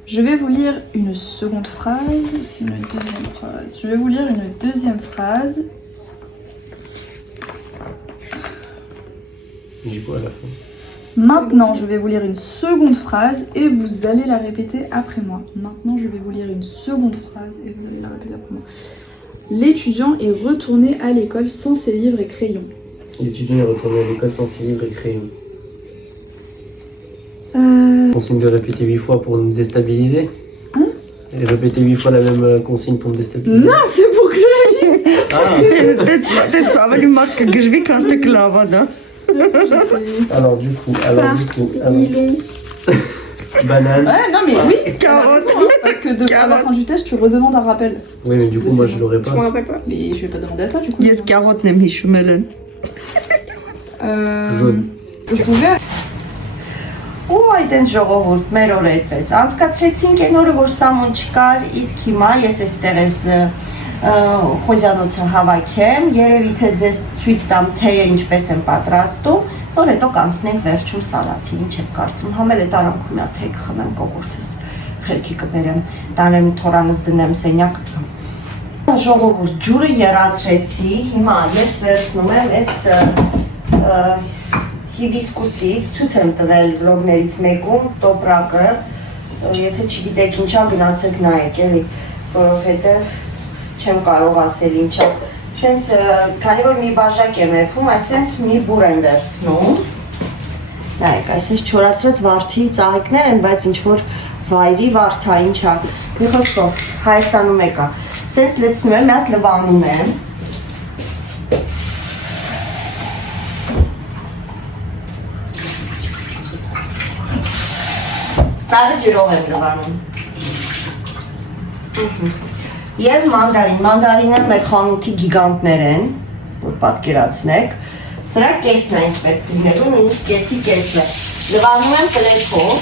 Je vais vous lire une seconde phrase, aussi une deuxième phrase. Je vais vous lire une deuxième phrase. J'ai quoi à la fin? Maintenant, je vais vous lire une seconde phrase et vous allez la répéter après moi. Maintenant, je vais vous lire une seconde phrase et vous allez la répéter après moi. L'étudiant est retourné à l'école sans ses livres et crayons. L'étudiant est retourné à l'école sans ses livres et crayons. Consigne de répéter 8 fois pour nous déstabiliser. Et répéter 8 fois la même consigne pour me déstabiliser. Non, c'est pour que je la lise. Ah. Das war aber die Maske geschwind kannst du klaver, da. Alors du coup, Nylon. banane. Ouais, non mais oui, Carotte. parce que à la fin du test, tu redemandes un rappel. Oui, mais du coup, moi je l'aurais Je me pas. rappelle pas. Mais je vais pas demander à toi du coup. Yes, carotte nem hismelen. Jaune. Vous pouvez Ու այդենց ժողովուրդ մեր օրը այդպես անցկացրեցինք այն օրը որ սամոն չկար, իսկ հիմա ես այստեղ ես խոզանոցը հավաքեմ, երևի թե ձեզ ցույց տամ թեյը ինչպես եմ պատրաստում, որ հետո կանցնենք վերջում սալաթին, ինչ եք կարծում, համել այդ արանքում մի հատ թեյ կխմեմ կողորտս խելքի կբերեմ, տանեմ թորանս դնեմ սենյակը կամ ժողովուրդ ջուրը երացրեցի, հիմա ես վերցնում եմ այս հիբիսկուսից, ցույց եմ տվել վլոգներից մեկում, տոպրակը, եթե չգիտեք ինչա գնացեք նայեք էլի, որովհետև չեմ կարող ասել ինչա, սենց, քանի որ մի բաժակ եմ եփում, այսենց մի բուր եմ վերցնում Նայեք, այսպես չորացրած վարդի ծաղիկներ են, բայց ինչ որ վայրի վարդա, ինչա։ Մի խոսքով Հայաստանում եկա։ Սենց լցնում եմ, մի հատ լվանում եմ։ Սարը ջրով եմ լվանում։ Եվ մանդարինը մեր խանութի գիգանտներ են, որ պատկերացնեք։ Սրա կեսն է ինձ պետք լինելու, նույնիսկ կեսի կեսը։ Լվանում եմ կլեփով։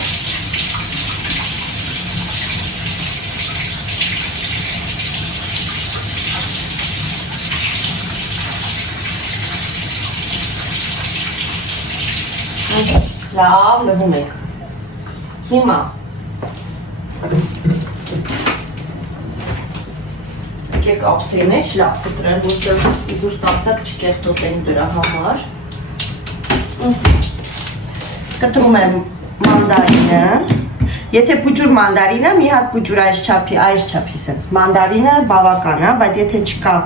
Լավ լվում եք։ Հիմա եկեք ափսեի մեջ լավ կտրել, որտեղ իզուր տապտակ չկեղտոտեն դրա համար։ Կտրում եմ մանդարինը։ Եթե փուջուր մանդարինը, մի հատ փուջուր այս չափի սենց։ Մանդարինը բավական է, բայց եթե չկա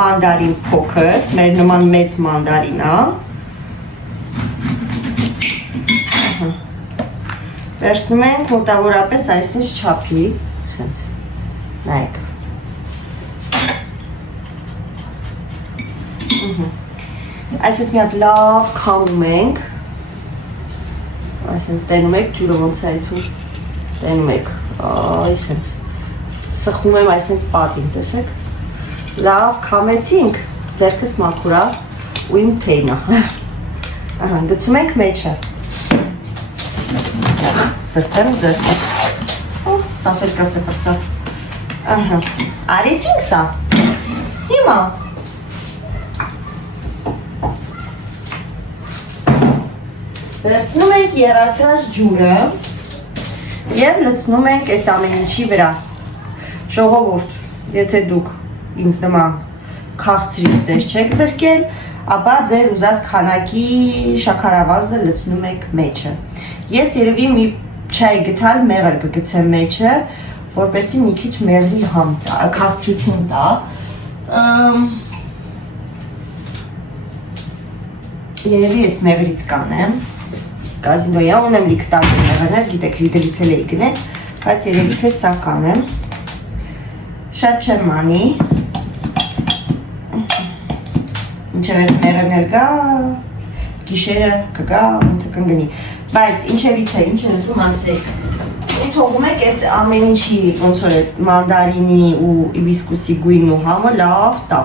մանդարին փոքր, մեր նման մեծ մանդարինա, վերցնում ենք մոտավորապես այսինչ չափի, սենց, նայեք։ Այսպես մի հատ լավ քամում ենք, այսպես տենում եք, ջուրը ոնց է այդում, տենում եք, այսպես, սխում եմ այսպես պատին, տեսեք, լավ քամեցինք, ձերքս մաքուրա ու իմ թեյնա, գցում ենք մեջը, սրտեմ ձերքս, սաֆետկա սեպրծավ, արեցինք սա, հիմա, վերցնում ենք եռացրած ջուրը և լցնում ենք այս ամեն ինչի վրա։ Ժողովուրդ, եթե դուք ինձ նման քաղցրից ձեզ չեք զրկել, ապա ձեր ուզած քանակի շաքարավազը լցնում եք մեջը։ Ես երևի մի չայ գտալ մեղր կգցեմ մեջը, որպեսզի մի քիչ մեղրի քաղցրություն տա։ Երևի ես մեղրից կանեմ։ Գազինոյա ունեմ լիք տարբեր մեղրներ, գիտեք լիդրից էլ էի գնել, բայց երևի թե սա կանեմ։ Շատ չեմ անի։ Ինչև ես մեղրն էլ գա, գիշերը կգա, մունթը կնգնի։ Բայց ինչևից է, ինչ են ուզում ասեք։ Ու թողում եք այդ ամեն ինչի, ոնց որ այդ մանդարինի ու հիբիսկուսի գույնն ու համը լավ տա։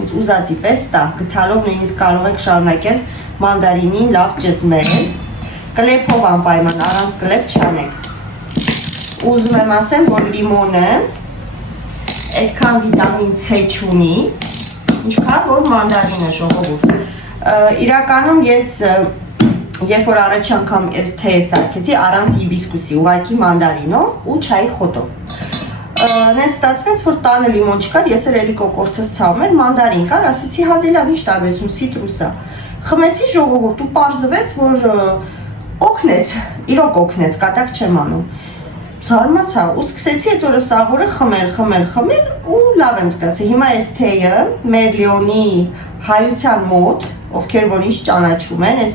Ոնց ուզածի պես տա, գթալով նույնիսկ կարող եք շարունակել մանդարինին լավ ճզմել, կլեփով անպայման, առանց կլեփ չանեք։ Ուզում եմ ասեմ, որ լիմոնը այդքան վիտամին C չունի, ինչքան որ մանդարինը ժողովուրդ։ Իրականում ես, երբ որ առաջ անգամ ես թեյ սարքեցի, առանց հիբիսկուսի, ուղղակի մանդարինով ու չայի խոտով։ Նենց ստացվեց, որ տանը լիմոն չկար, ես էլ էլի կոկորտս ցավում էր, մանդարին կար, ասեցի հադելան ինչ տարբերություն, սիտրուս է։ Խմեցի ժողովուրդ ու պարզվեց, որ օգնեց, իրոք օգնեց, կատակ չեմ անում։ Զարմացա ու սկսեցի այդ օրը սաղորը խմել ու լավ եմ զգացի։ Հիմա այս թեյը մեր Լիոնի հայության մոտ, ովքեր որ ինչ ճանաչում են, այս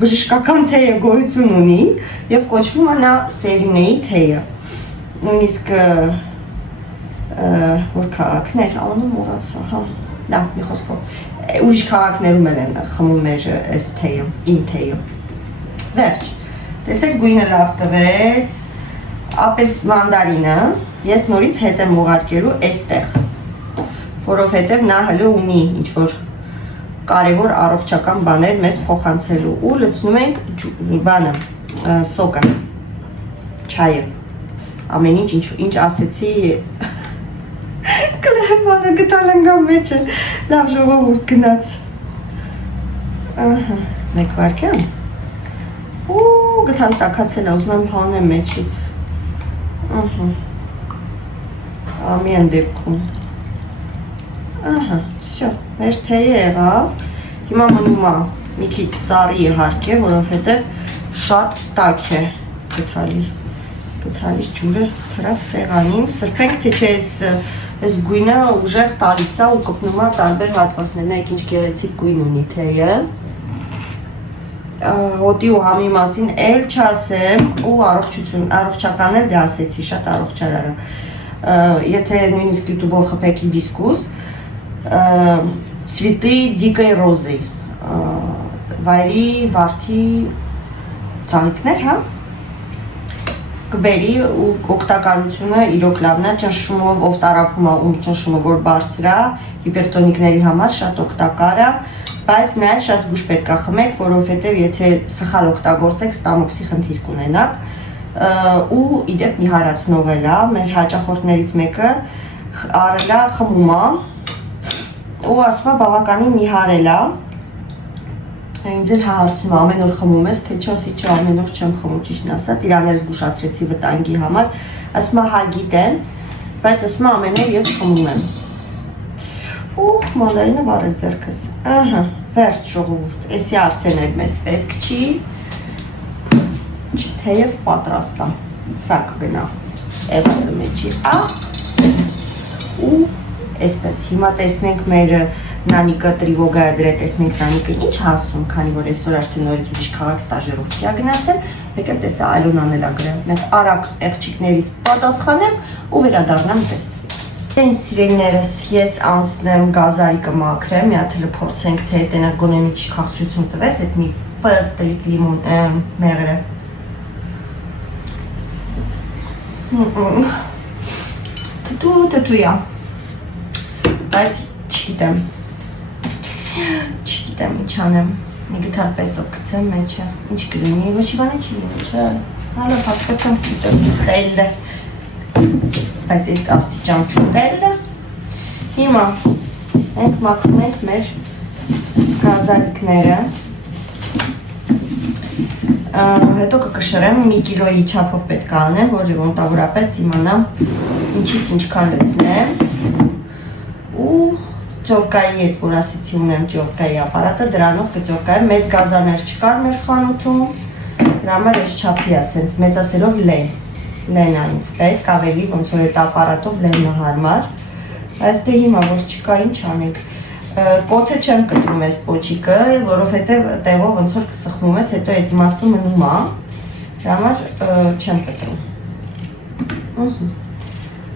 բժշկական թեյը գոյություն ունի եւ կոչվում է նա Սերինեի թեյը։ Նույնիսկ որ քաղաքներ, անունը մոռացա, հա, լավ, մի խոսքով, ուրիշ քաղաքներում են խմում մեր այս թեյը, իմ թեյը։ Վերջ, տեսեք գույնը լավ տվեց, ապելս մանդարինը, ես նորից հետ եմ ուղարկելու այստեղ, որովհետև նա հլը ունի ինչ-որ կարևոր առողջական բաներ մեզ փոխանցելու ու լցնում ենք բանը, սոկը, չայը, ամեն ինչ ասեցի կլեհմանը գտալ ընգամ մեջ է, լավ ժողովուրդ գնաց, մեկ վարկյան, ու գտալ տակացել է, ուզում եմ հանեմ մեջից, ամեն դեպքում, վсё, մեր թեյը եղավ, հիմա մնում է մի քիչ սարի հարկե, որովհետև շատ տաք է գտալիս ջուրը թրավ սեղանին, սրբենք թե չէ այս գույնը ուժեղ տալիս է ու կպնում է տարբեր հատվածներ, նայեք ինչ գեղեցիկ գույն ունի թեյը, հոտի ու համի մասին էլ չասեմ ու առողջական էլ դե ասեցի, շատ առողջարարը։ Եթե նույնիսկ YouTube-ով խփեք հիբիսկուս, цветы дикой розы, վայրի, վարդի ծաղիկներ, հա? Կբերի ու օգտակարությունը իրոք լավն է, ճնշումով, ով տարապում է, ում ճնշումը որ բարձր է, հիպերտոնիկների համար շատ օգտակար է, բայց նաև շատ զգուշ պետք է խմեք, որովհետև եթե սխալ օգտագործեք, ստամոքսի խնդիր կունենաք, ու իդեպ նիհարացնող էլ է, մեր հաճախորդներից մեկը արել է խմում է, ու ասում է բավականին նիհարել է, ինձ էլ հարցում ամեն օր խմում ես, թե չասի չէ ամեն օր չեմ խմում, ճիշտն ասած, իրաներ զգուշացրեցի վտանգի համար, ասում է հա գիտեմ, բայց ասում է ամեն օր ես խմում եմ։ Ուխ, մանդարինը վառեց ձեռքս, ահա, վերջ ժողովուրդ, էսի արդեն էլ մեզ պետք չի, թե ես պատրաստ եմ, սա կգնա, էվածը մեջի, ու այսպես, հիմա տեսնենք մեր Նանիկը տրիվոգայը դրե տեսնենք Նանիկը ինչ ասում, քանի որ այսօր արդեն նորից ուրիշ քաղաք ստաժերովքի է գնացել, մեկ էլ տեսա Ալոնան էլ ա գրել, մենք արագ եղջիկներից պատասխանեմ ու վերադառնամ ձեզ։ Տեն սիրելիներս, ես անցնեմ գազարիկը մաքրեմ, մի հատ հələ փորձենք թե տենակ գոնե մի քիչ քաղցրություն տվեց, այդ մի պստլիկ լիմոն մեղրը։ Տտույա, բայց չգիտեմ ինչ անեմ, մի գտար պեսով կծեմ մեջը, ինչ կլինի, ոչ իվանի չի լինի, չէ, հալը պատկացամ չուտելը, բայց այդ աստիճան չուտելը, հիմա ենք մաքրում ենք մեր գազարիկները, հետո կկշռեմ, մի կիլոյի չափով պետք է անեմ, որ մոտավորապես իմանամ ինչից ինչքան լցնեմ, ու ճորկայի հետ, որ ասեցի ունեմ ճորկայի ապարատը, դրանով կճորկայեմ, մեծ գազարներ չկար մեր խանութում, դրա համար ես չափի ասենց, մեծասերով լեն է ինձ պետք, ավելի ոնց որ այդ ապարատով լենն է հարմար, այս դե հիմա որ չկա ինչ անենք, կոթը չեմ կտրում ես պոչիկը, որովհետև տեղով ոնց որ կսխմում ես, հետո այդ մասը մնում է, դրա համար չեմ կտրում։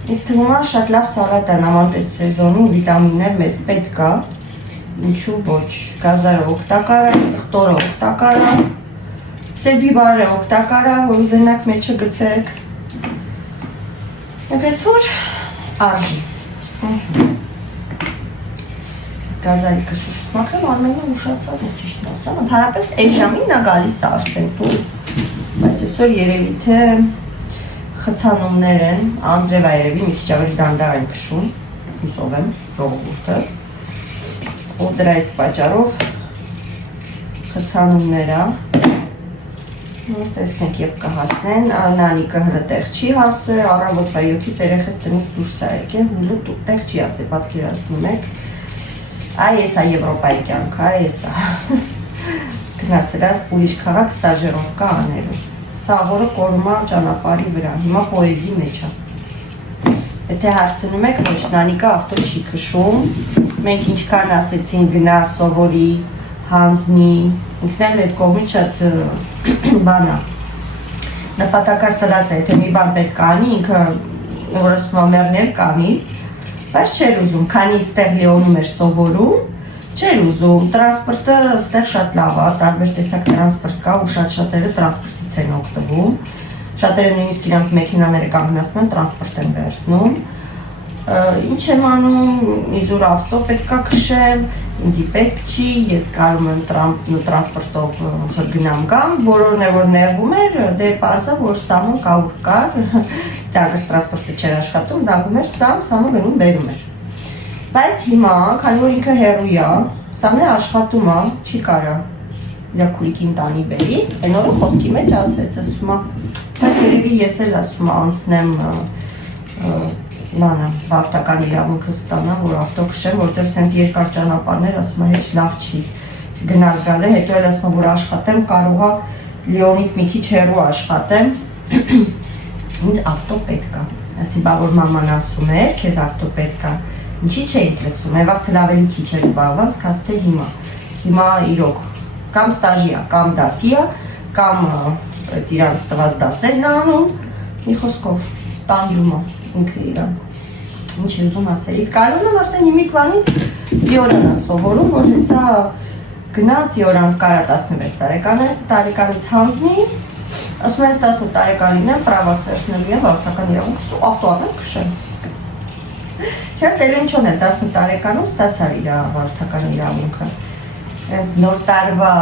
Ինձ թվում է շատ լավ սալատ է նման այդ սեզոնին, վիտամիններ մեզ պետք է, ինչու ոչ, գազարը օգտակար է, սխտորը օգտակար է, սերբիբարը օգտակար է, որ ուզենակ մեջը գցեք, այնպես որ արժի։ Գազարիկը շուշուտ մաքրեմ, Արմենը ուշացավ, ճիշտն ասեմ, ընդհանրապես այս ժամին նա գալիս է արդեն տուն, բայց այսօր երևի թե խցանումներ են, անձրև այրևի մի քիչ ավելի դանդաղ են քշում, հուսով եմ, ժողովուրդը, ու դրա այս պատճառով խցանումներ է, տեսնենք և կհասնեն, Նանիկը հրտեղ չի հասը, առավոտվա 7-ից երեխես տնից դուրս է եկել, հուլը տեղ չի ասե, պատկերացնում եք, այ ես է Եվրոպայի կյանք, այ ես է, գնացել ես ուրիշ քաղաք ստաժերովկա անելու, սա որը կորում է ճանապարհի վրա, հիմա պոեզի մեջ է, եթե հարցնում եք, ոչ Նանիկը ավտո չի քշում, մենք ինչքան ասեցին գնա, սովորի, հանձնի, ինքն էլ այդ կողմից շատ բան է, նպատակասլաց է, եթե մի բան պետք է անի, ինքը որ ասում է մեռնել կանի, բայց չէր ուզում, քանի ստեղ Լեոնում էր սովորում, չէր ուզում, տրանսպորտը ստեղ շատ լավ է, տարբեր տեսակ տրանսպորտ կա ու շատ-շատերը տրանսպորտից են օգտվում, շատերը նույնիսկ իրանց մեքենաները կանգնացնում են, տրանսպորտ են վերցնում, ինչ եմ անում, իզուր ավտո պետք է քշեմ, ինձի պետք չի, ես կարում եմ տրանսպորտով ոնց որ գնամ գամ, որոնն է որ ներվում էր, դե պարզա որ Սամոն կահուր կար, դագր տրանսպորտը չէր աշխատում, զանգում էր Սամը գնում բերում էր։ Բայց հիմա, քանի որ ինքը հեռու է, Սամն է աշխատում է, չի կարա իր քուրիկին տանի բերի, այն օրը խոսքի մեջ ասեց, ասում է, բայց երևի ես էլ ասում անցնեմ Նանա, վարտական իրավունքը ստանա, որ ավտո քշեմ, որտեղ սենց երկար ճանապարհներ, ասում է, հեչ լավ չի գնալ գալը, հետո էլ ասում է, որ աշխատեմ, կարող է Լիոնից մի քիչ հեռու աշխատեմ, ինձ ավտո պետք է, ասի, բա որ մաման ասում է, քեզ ավտո պետք է, ինչի չէիք լսում, այն վաղ թել ավելի քիչ էր զբաղված, քաս թե հիմա իրոք կամ ստաժի է, կամ դասի է, կամ իրանց տված դասերն անում, մի խոսքով տանջում է ինքը իրան, ինչ ուզում ասել, իսկ Ալոնան արդեն հիմիկվանից ձիորան է սովորում, որ հեսա գնա ձիորան կարա 16 տարեկանից հանձնի, ասում ես 18 տարեկանին եմ պրավաս վերցնելու եմ վարորդական իրավունք, ավտոան եմ քշեմ։ Չէ, Ծելունչոն էլ 18 տարեկանում ստացավ իր վարորդական իրավունքը։ Այս նոր տարվա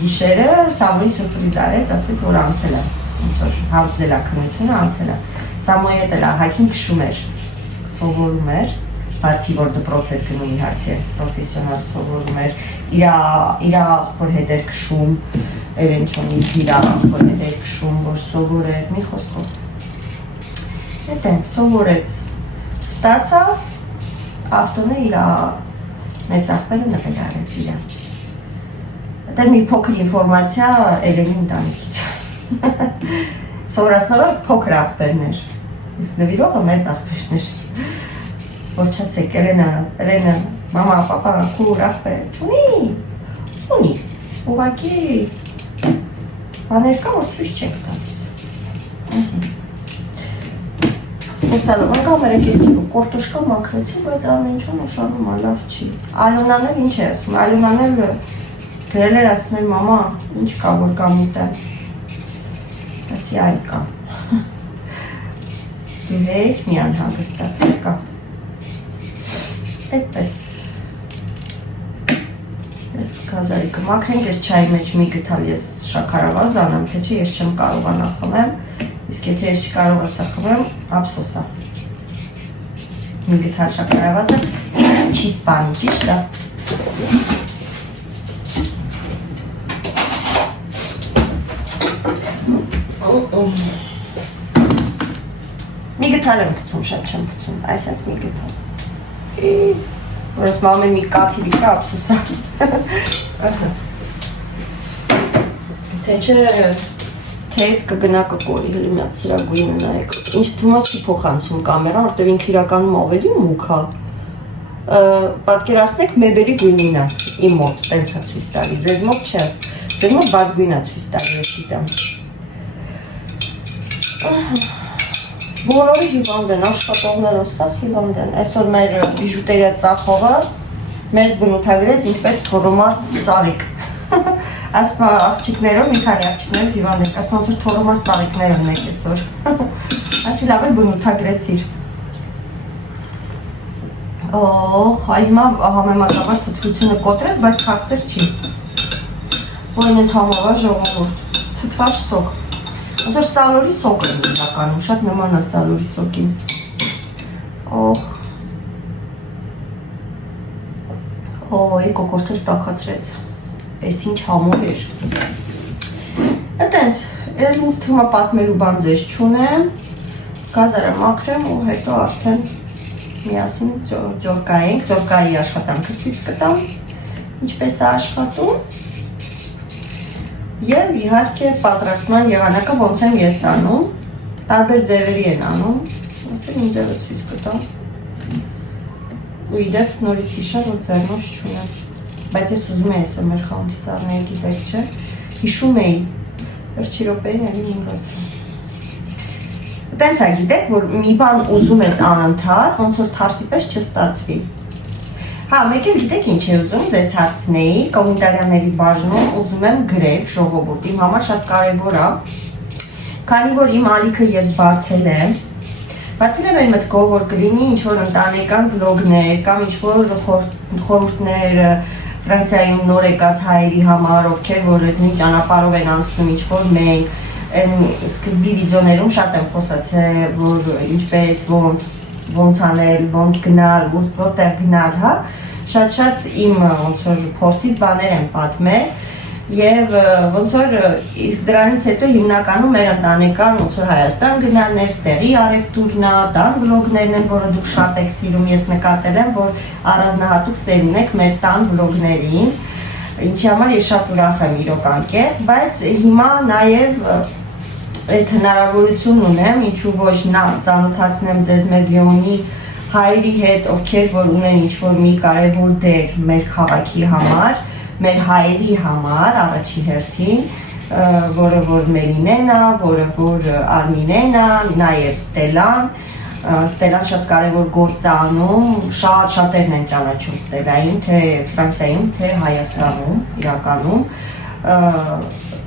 գիշերը Սամոյի սուրպրիզ արեց, ասեց, որ անցել է, ոնց որ համոզել է քննությունը, անցել է։ Սամոյի հետ էլ ահագին քշում էր, սովորում էր, բացի որ դպրոց էր գնում իհարկե պրոֆեսիոնալ սովորում էր, իր աղբոր հետ էր քշում, Էրենչոնի իր աղբոր հետ էր քշում, որ սովորեր, մի խոսքով։ Հետ են սովորեց, ստացավ, ավտոնը իր մեծ աղբերը նվեր արեց իրան։ Դա մի փոքր ինֆորմացիա Էլենի ընտանիքից։ Սովորացնողը փոքր աղբերներ, իսկ նվիրողը մեծ աղբերներ։ Որ չասեք, Էլենը, մամա, պապա, քուր աղբեր, չունի, ունի, ուղղակի բաներ կա, որ ցույց չեք տալիս։ Հուսալով, անգամ երեք ես մի կորտոշկա մաքրեցի, բայց ամեն ինչում ուշանում է, լավ չի։ Ալոնան էլ ինչ է ասում, Ալոնան էլ գրել էր ասում էր, մամա, ինչ կա, որ գամուտեմ։ Ասի այլ կա։ Դու հեչ մի անհանգստացել կա։ Այդպես։ Ես կազարիկը մաքրենք, ես չայի մեջ մի գտալ ես շաքարավազ անեմ, թե չէ ես չեմ կարողանա խմեմ, իսկ եթե ես չկարողացա խմեմ, ափսոս է։ Մի գտալ շաքարավազը չի սպանի, ճիշտ է։ Մի գտալ եմ գցում, շատ չեմ գցում, այսպես մի գտալ։ Որ ես մամեն մի կաթիլի կա, ափսոս է։ Թե չէ, թե ես կգնա կկորի, հլի միատ սրագույնը նայեք, ինչ թմա չի փոխանցում կամերան, որտև ինք իրականում ավելի մուք է, պատկերացնեք մեբելի գույնին է, իմ մոտ, տենց է ցույց տալի, ձեզ մոտ չէ, ձեզ մոտ բաց գույն է ցույց տալի, ես գիտեմ։ Բոլորը հիվանդ են, աշխատողները սաղ հիվանդ են, այսօր մեր բիժուտերիա ծախողը մեզ բնութագրեց ինչպես թորոմած ծաղիկ։ Ասում աղջիկներով, մի քանի աղջիկներով հիվանդ ենք, ասում ոնց որ թորոմած ծաղիկներ ունենք այսօր։ Ասի լավ էլ բնութագրեցիր։ Օհ, հիմա համեմատաբար թթվությունը կոտրեց, բայց քաղցր չի։ Ոյն ես համավար ժողովուրդ, թթվաշ սոկ։ Ոնց որ սալորի սոկ են իրականում, շատ նման է սալորի սոկին։ Օհ։ Օй, կոկորտս տակացրեց։ Էս ինչ համով էր։ Այդենց, էլ ինձ թվում է պատմելու բան ձեզ չունեմ, գազարը մաքրեմ ու հետո արդեն միասին ձորկայենք, ձորկայի աշխատանքը ցույց կտամ, ինչպես է աշխատում և իհարկե պատրաստման եղանակը ոնց եմ ես անում, տարբեր ձևերի են անում, ասել իմ ձևը ցույց կտամ ու իդեպ նորից հիշա, որ ձեռնոց չունեմ, բայց ես ուզում եմ այսօր մեր խանութից առնել, գիտեք չէ, հիշում էի, վերջի րոպեին էլի մոռացա։ Տենց է գիտեք, որ մի բան ուզում ես անընդհատ, ոնց որ թարսի պես չստացվի։ Հա, մեկ էլ գիտեք ինչ է ուզում, ձեզ հարցնեի, կոմենտարիաների բաժնում ուզում եմ գրեք, ժողովուրդ, իմ համար շատ կարևոր է, քանի որ իմ ալիքը ես բացել եմ այն մտքով, որ կլինի ինչ-որ ընտանեկան վլոգներ կամ ինչ-որ խորհուրդներ Ֆրանսիայում նոր եկած հայերի համար, ովքեր որ նույն ճանապարհով են անցնում ինչ-որ մենք, սկզբի վիդեոներում շատ եմ խոսացել, որ ինչպես, ոնց անել, ոնց գնալ, որտեղ գնալ, հա, շատ իմ ոնց որ փորձից բաներ եմ պատմել եւ ոնց որ իսկ դրանից հետո հիմնականում մեր ընտանեկան ոնց որ Հայաստան գնալներ, ստեղի արևտուրն է, տան վլոգներն են, որը դուք շատ եք սիրում, ես նկատել եմ, որ առանձնահատուկ սեր ունեք մեր տան վլոգներին, ինչի համար ես շատ ուրախ եմ իրոք անկեղծ, բայց հիմա նաեւ այդ հնարավորությունն ունեմ, ինչու ոչ նա ծանոթացնեմ ձեզ մեր Լիոնի հայերի հետ, ովքեր որ ունեն ինչ-որ մի կարևոր դեր մեր քաղաքի համար, մեր հայերի համար առաջի հերթին, որը որ Մերինեն է, որը որ Արմինեն է, նաև Ստելան։ Ստելան շատ կարևոր գործ է անում, շատերն են ճանաչում Ստելային, թե Ֆրանսիայում, թե Հայաստանում, իրականում։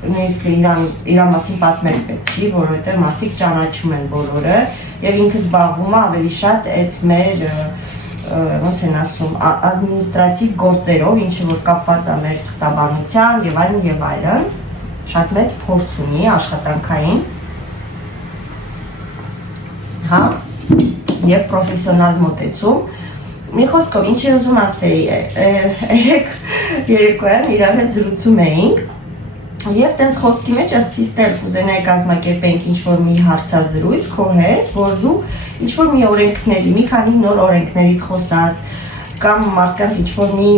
Նույնիսկ իրան մասին պատմել պետք չի, որովհետև մարդիկ ճանաչում են բոլորը եւ ինքը զբաղվում է ավելի շատ այդ մեր ոնց են ասում ադմինիստրատիվ գործերով, ինչը որ կապված է մեր թղթաբանության եւ այլն, շատ մեծ փորձ ունի աշխատանքային։ Հա, եւ պրոֆեսիոնալ մոտեցում։ Մի խոսքով, ինչի ուզում ասեի, երեկոյան իրար հետ զրուցում էինք եւ տենց խոսքի մեջ ասցի ստել կուզենայի կազմակերպենք ինչ-որ մի հարցազրույց քո հետ, որ դու ինչ-որ մի օրենքների, մի քանի նոր օրենքներից խոսաս կամ մարդկանց ինչ-որ մի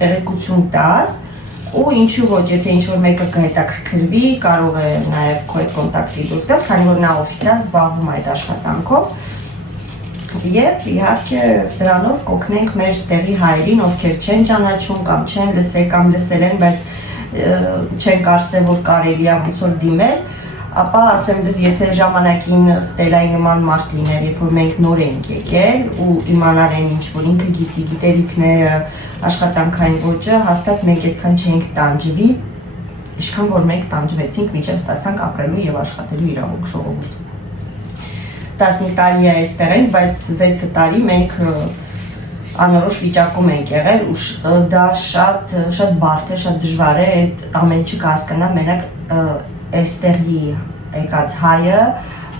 տեղեկություն տաս ու ինչու ոչ, եթե ինչ-որ մեկը կհետաքրքրվի, կարող է նաեւ քո հետ կոնտակտի դուրս գալ, քանի որ նա օֆիցիալ զբաղվում է այդ աշխատանքով։ Եվ իհարկե դրանով կօգնենք մեր ստեղի հայերին, ովքեր չեն ճանաչում կամ չեն լսել կամ լսել են, բայց չեն կարծել, որ կարելի է ոնց որ դիմել, ապա ասեմ ձեզ, եթե ժամանակին Ստելայի նման մարդ լիներ, երբ որ մենք նոր ենք եկել ու իմանար են ինչ որ ինքը գիտի, գիտելիքները, աշխատանքային ոճը, հաստատ մենք այդքան չենք տանջվի, ինչքան որ մենք տանջվեցինք, մինչև ստացանք ապրելու եւ աշխատելու իրավունք ժողովուրդ։ 15 տարի է այստեղ ենք, բայց 6 տարի մենք անորոշ վիճակում ենք եղել ու դա շատ բարդ է, շատ դժվար է այդ ամեն ինչը կհասկանա մենակ այստեղի եկած հայը,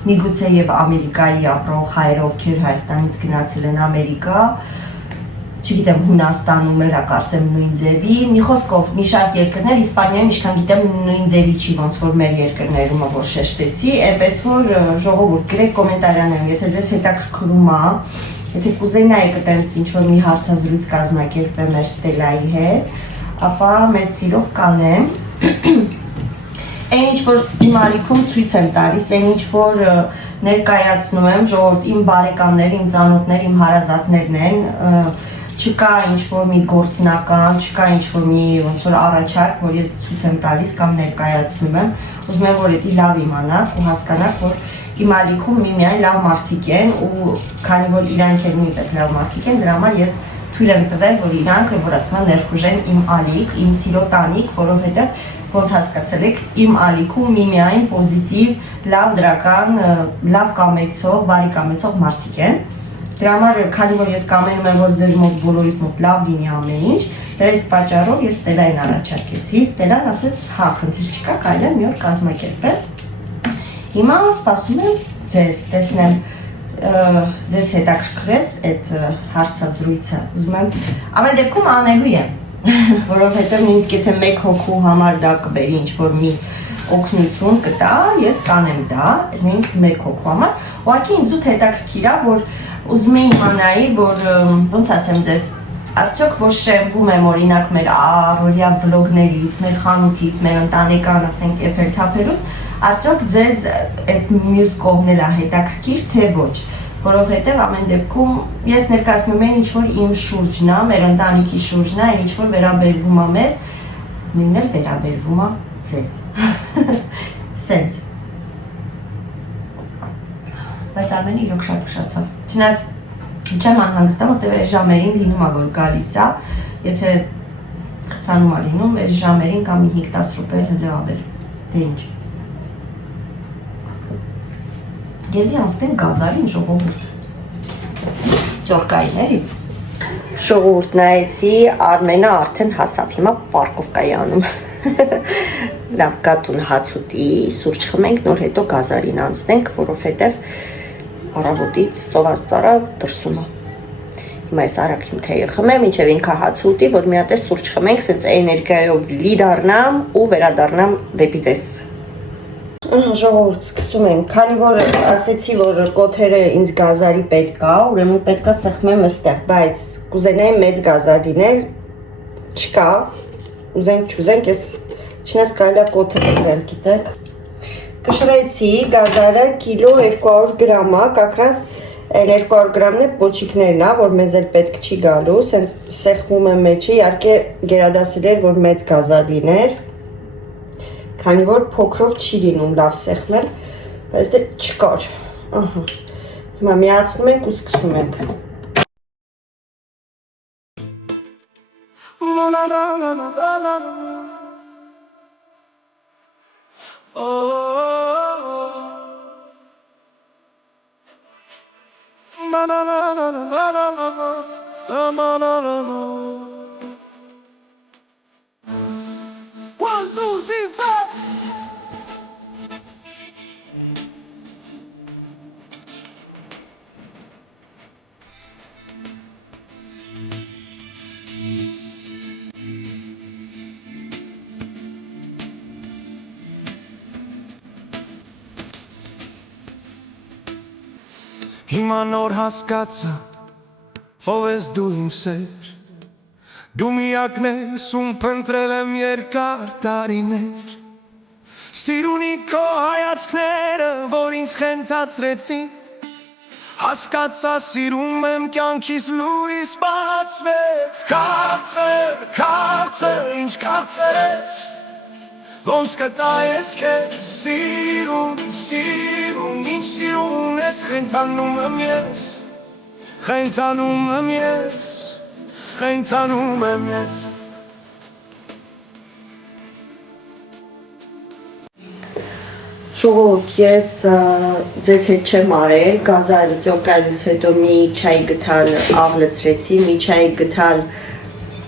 միգուցե եւ Ամերիկայի ապրող հայերը, ովքեր Հայաստանից գնացել են Ամերիկա, չգիտեմ Հունաստանում էրա կարծեմ նույն ձևի, մի խոսքով մի շարք երկրներ, Իսպանիայում ինչքան գիտեմ նույն ձևի չի, ոնց որ մեր երկրներում որ շեշտեցի, այնպես որ ժողովուրդ գրեք կոմենտարիաներում, եթե ձեզ հետաքրքրում է, եթե կուզենայիք այդպես ինչ որ մի հարցազրույց կազմակերպեմ մեր Ստելայի հետ, ապա մեծ սիրով կանեմ։ Այն ինչ որ իմ ալիքում ցույց եմ տալիս, այն ինչ որ ներկայացնում եմ, ժողովուրդ իմ բարեկամներ, իմ ծանոթներ, իմ հարազատներն են, չկա ինչ-որ մի գործնական, չկա ինչ-որ մի ոնց որ առաջարկ, որ ես ցույց եմ տալիս կամ ներկայացնում եմ, ուզում եմ որ դա լավ իմանաք ու հասկանաք, որ իմ ալիքում միմիայն լավ մարդիկ են ու քանի որ իրանք էլ նույնպես լավ մարդիկ են, դրա համար ես թույլ եմ տվել, որ իրանք, որ ասում են ներխուժեն իմ ալիք, իմ սիրո տանիք, որովհետև ոնց հասկացել եք, իմ ալիքում միմիայն պոզիտիվ, լավ դրական, լավ կամեցող, բարի կամեցող մարդիկ են։ Դրա համար, քանի որ ես կամենում եմ, որ ձեր մոտ բոլորիդ մոտ լավ լինի ամեն ինչ, դրանց պատճառով ես Ստելային առաջարկեցի, Ստելան ասեց, հա, խնդիր չկա, կարելի է մի օր կազմակերպել։ Հիմա սպասում եմ ձեզ, տեսնեմ, ձեզ հետաքրքրեց այդ հարցազրույցը, ուզում եմ, ամեն դեպքում անելու եմ, որովհետև նույնիսկ եթե մեկ հոգու համար դա կբերի ինչ-որ մի օգնություն կտա, ես կանեմ դա, նույնիսկ մեկ հոգու համար, ուղղակի ինձ ուտ հետաքրքիր է, որ ուզում եմ իմանայի, որ ոնց ասեմ ձեզ, արդյոք որ շեղվում եմ օրինակ մեր առօրյա վլոգներից, մեր խանութից, մեր ընտանեկան ասենք եփել թափելուց, արդյոք ձեզ այդ մյուս կողմն էլ է հետաքրքիր, թե ոչ, որովհետև ամեն դեպքում ես ներկայացնում եմ ինչ որ իմ շուրջն է, մեր ընտանիքի շուրջն է, ինչ որ վերաբերվում է մեզ, նույնն էլ վերաբերվում է ձեզ։ Սենց։ Բայց Արմենը իրոք շատ ուշացավ։ Չնայած չեմ անհանգստանում, որտեղ այս ժամերին լինում է որ գալիս է, եթե խցանում է լինում, այս ժամերին կամ 5-10 րոպե հələ ավել։ Դե ինչ։ Եվ անցնենք գազարին ժողովուրդ։ Ճորկային էլի։ Ժողովուրդ նայեցի, Արմենը արդեն հասավ, հիմա պարկովկայի անում։ Լավ կատուն հաց ուտի, սուրճ խմենք, նոր հետո գազարին անցնենք, որովհետև առավոտից սոված ծառա դրսում է։ Հիմա ես արագ իմ թեյը խմեմ, մինչև ինքը հաց ուտի, որ մի հատ է սուրճ խմենք, սենց էներգիայով լի դառնամ ու վերադառնամ դեպի ձեզ։ Ժողովուրդ, սկսում ենք, քանի որ ասեցի, որ կոթերը ինձ գազարի պետք է, ուրեմն պետք է սխմեմ այստեղ, բայց կուզենայի մեծ գազար լինել, չկա, ուզենք չուզենք, ես չնայած կարելի է կոթը դրել, գիտեք։ Կշռեցի գազարը կիլո 200 գրամ է, կակրաս Էլ 200 գրամն է պոչիկներն է, որ մեզ էլ պետք չի գալու, սենց սեղմում եմ մեջը, իհարկե գերադասել էր, որ մեծ գազար լիներ, քանի որ փոքրով չի լինում լավ սեղմել, բայց դե չկար, ահա, հիմա միացնում ենք ու սկսում ենք։ Հիմա նոր հասկացա, ով ես դու իմ սեր, դու միակն ես, ում փնտրել եմ երկար տարիներ, սիրունի քո հայացքները, որ ինձ խենթացրեցին, հասկացա սիրում եմ կյանքիս լույս բացվեց, Քաղցր, ինչ քաղցր ես, ոնց կտա ես քեզ, սիրուն, ինչ սիրուն ես, խենթանում եմ ես, խենթանում եմ ես։ Ժողովուրդ, ես ձեզ հետ չեմ արել, գազարը ծոկալուց հետո մի չայ գթալ աղ լցրեցի, մի չայ գթալ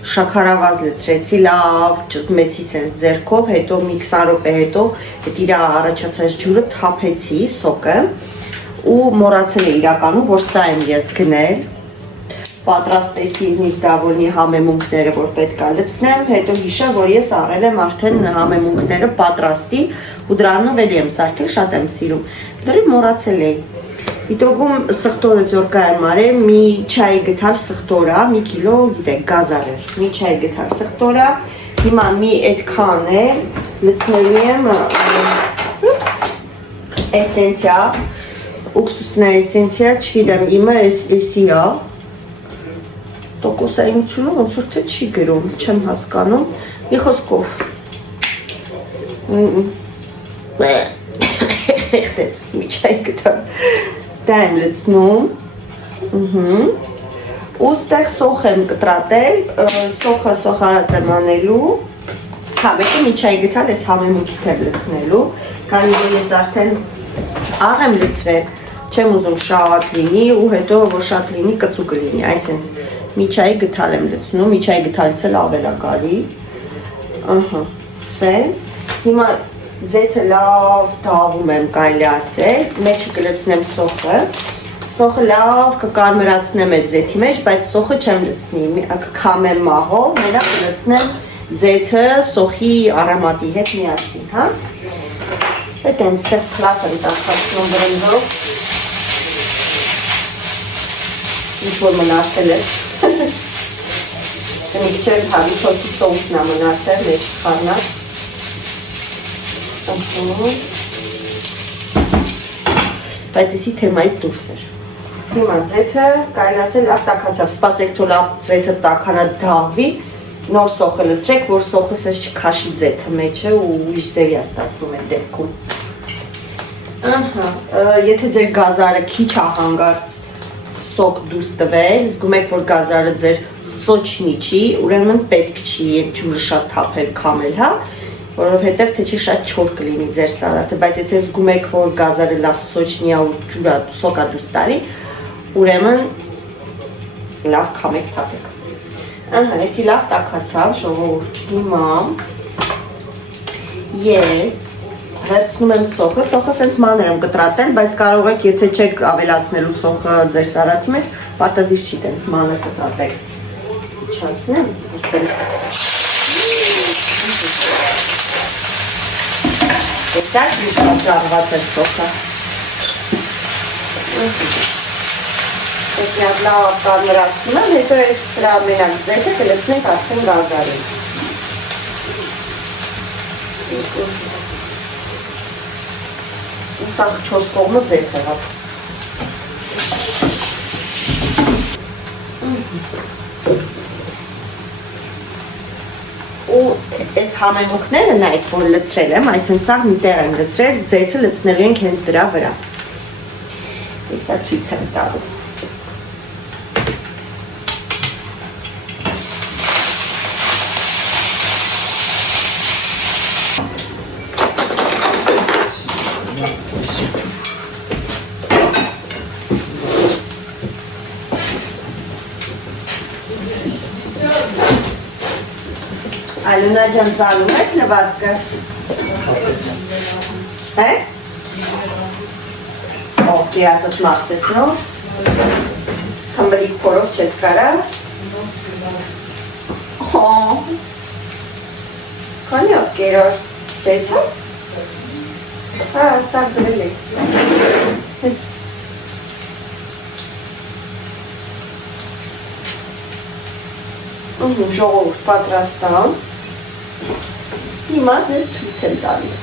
շաքարավազ լցրեցի, լավ ճզմեցի սենց ձեռքով, հետո մի 20 րոպե հետո այդ իր առաջացած ջուրը թափեցի սոկը ու մոռացել էի իրականում, որ սա եմ ես գնել, պատրաստեցի ինձ դավոլնի համեմունքները, որ պետք է լցնեմ, հետո հիշա, որ ես առել եմ արդեն համեմունքները պատրաստի ու դրանով էլի եմ սարքել, շատ եմ սիրում, լրիվ մոռացել էի։ Իտոգում սխտորը ձորկա եմ արել, մի չայ գթալ սխտորա, մի կիլո, գիտեք, գազար էր, մի չայ գթալ սխտորա, հիմա մի այդքան է, լցնելու եմ էսենցիա, ուքսուսնա էսենցիա, չգիտեմ, իմը էսի է, տոկոսայնությունը ոնց որ թե չի գրում, չեմ հասկանում, մի խոսքով, խեղտեց, մի չայ գթալ, դա եմ լցնում, ու ստեղ սոխ եմ կտրատել, սոխը սոխարած եմ անելու, հավեկը մի չայ գթալ ես համեմունքից եմ լցնելու, քանի որ ես արդեն աղ եմ լցրել, չեմ ուզում շատ լինի ու հետո որ շատ լինի կծուկ լինի, այսինքն մի չայ գթալ եմ լցնում, մի չայ գթալից էլ ավել է գալի, ահա, սենց, հիմա ձեթը լավ դավում եմ կարելի ասել, մեջը կլցնեմ սոխը լավ կկարմրացնեմ այդ ձեթի մեջ, բայց սոխը չեմ լցնի, կքամեմ մահով, մենակ կլցնեմ ձեթը սոխի արամատի հետ միասին, հա, այդ եմ ստեղ խլատ եմ տախացնում բրնձով, ինչ-որ մնացել է, մի քիչ էլ հավիթոքի սոուսն է մնացել, մեջ խառնած, բայց եսի թեմայից դուրս էր։ Հիմա ձեթը կարելի ասել լավ տաքացավ, սպասեք թող լավ ձեթը տաքանա դաղվի, նոր սոխը լցրեք, որ սոխը սենց չքաշի ձեթը մեջը ու ուրիշ ձևի է ստացվում այդ դեպքում։ Ահա, եթե ձեր գազարը քիչ է հանգարց սոկ դուրս տվել, զգում եք, որ գազարը ձեր սոչնի չի, ուրեմն պետք չի այդ ջուրը շատ թափել քամել, հա, որովհետև թե չի շատ չոր կլինի ձեր սալատը, բայց եթե զգում եք, որ գազարը լավ սոչնի է ու ջուրը սոկա դուրս տարի, ուրեմն լավ քամեք թափեք։ Ահա, էսի լավ տաքացավ, ժողովուրդ, հիմա ես վերցնում եմ սոխը, սոխը սենց մանր եմ կտրատել, բայց կարող եք, եթե չեք ավելացնելու սոխը ձեր սալատի մեջ, պարտադիր չի տենց մանր կտրատել։ Իջացնեմ, Տեսակ մի շարժված է սոխը։ Ես միատ լավ կարմրացնում եմ, հետո ես մենակ ձեթը կլցնենք արդեն գազարին։ Սաղ չոս կողմը ձեթ եղավ։ Ու այս համեմունքները նայեք, որ լցրել եմ, այսինքն սաղ մի տեղ եմ լցրել, ձեթը լցնելու ենք հենց դրա վրա։ Իսա ցույց եմ տալու։ Ալունա ջան, ծալում ես լվացքը։ Հե՞։ Օ, կիրածդ մարսեսնով։ Խմբլիկ փորով չես կարա։ Օ։ Քանի հատ կերոր։ 6-ը։ Հա, սա գրել է։ Ժողովուրդ պատրաստան։ Հիմա ձեզ ցույց եմ տալիս։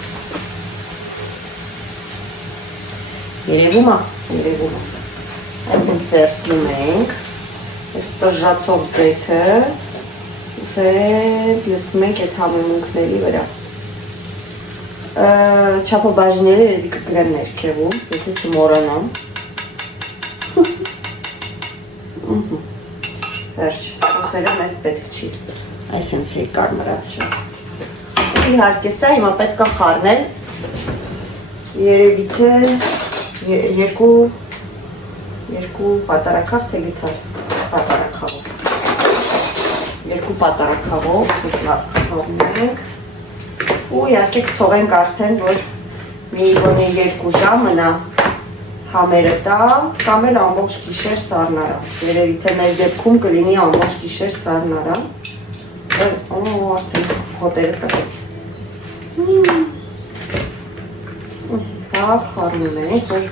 Երևում է։ Այսինքն վերցնում ենք այս տժժացող ձեթը, ձեթ լցնում ենք այդ համեմունքների վրա։ Չափաբաժինները երևի կգրեմ ներքևում, եթե չմոռանամ։ Վերջ, սոխերը մեզ պետք չի, այսինքն էի կարմրացրել։ Իհարկե սա հիմա պետք է խառնել երևի թե երկու պատարակավ թե գտար պատարակավով։ Երկու պատարակավով թողնենք ու իհարկե կթողենք արդեն, որ մի գոնե 2 ժամ մնա համերը տա, կամ էլ ամբողջ գիշեր սառնարա։ Երևի թե մեր դեպքում կլինի ամբողջ գիշեր սառնարա։ Արդեն հոտերը տվեց։ Դա խառնում ենք, որ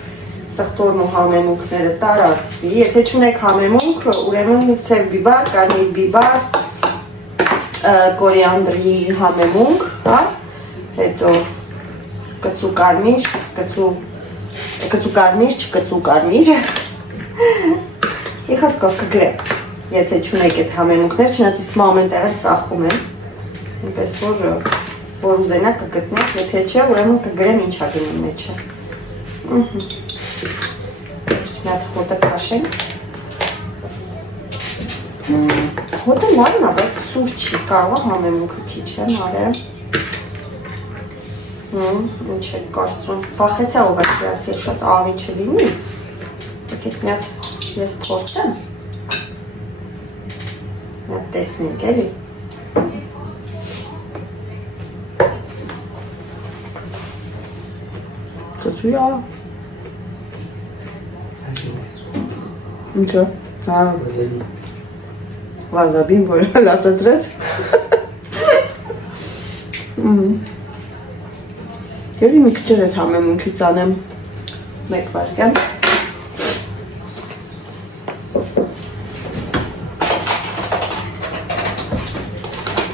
սխտորն ու համեմունքները տարածվի։ Եթե չունեք համեմունք, ուրեմն սև բիբար, կարմիր բիբար, կորիանդրի համեմունք, հա, հետո կծու կարմիր, կծու կարմիր, չկծու կարմիր։ Իխասկով կգրեմ, եթե չունեք այդ համեմունքներ, չնայած իսկ ամեն տեղեր ծախում են, այնպես որ ուզենա կգտնեք, եթե չէ, ուրեմն կգրեմ ինչա գնում մեջը։ Մի հատ հոտը քաշենք։ Հոտը լավն է, բայց սուր չի, կարող է համեմունքը քիչ եմ արել։ Ինչ եք կարծում, վախեցա ուղղակի ասել շատ աղի չլինի։ Եկեք մի հատ ես փորձեմ։ Մի հատ տեսնենք էլի։ Կծույա։ Ինչա։ Հա, վազաբին, որ լացացրեց։ Գերի մի քիչ այդ համեմունքից անեմ 1 վայրկյան։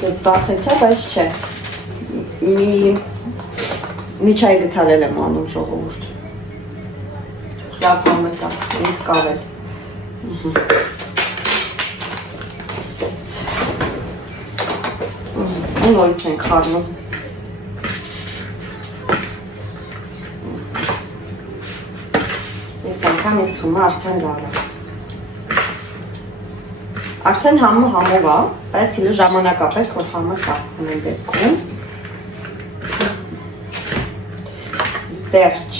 Ես վախեցա, բայց չէ։ Մի չայ գթալել եմ անում ժողովուրդ։ Լավ համետա, իսկ ավել։ Այսպես։ Ու նորից ենք խառնում։ Ես անգամ ես թումը արդեն լավ է։ Արդեն համը համով է, բայց իլը ժամանակապետ, որ համը խաղում են դեպքում։ Վերջ,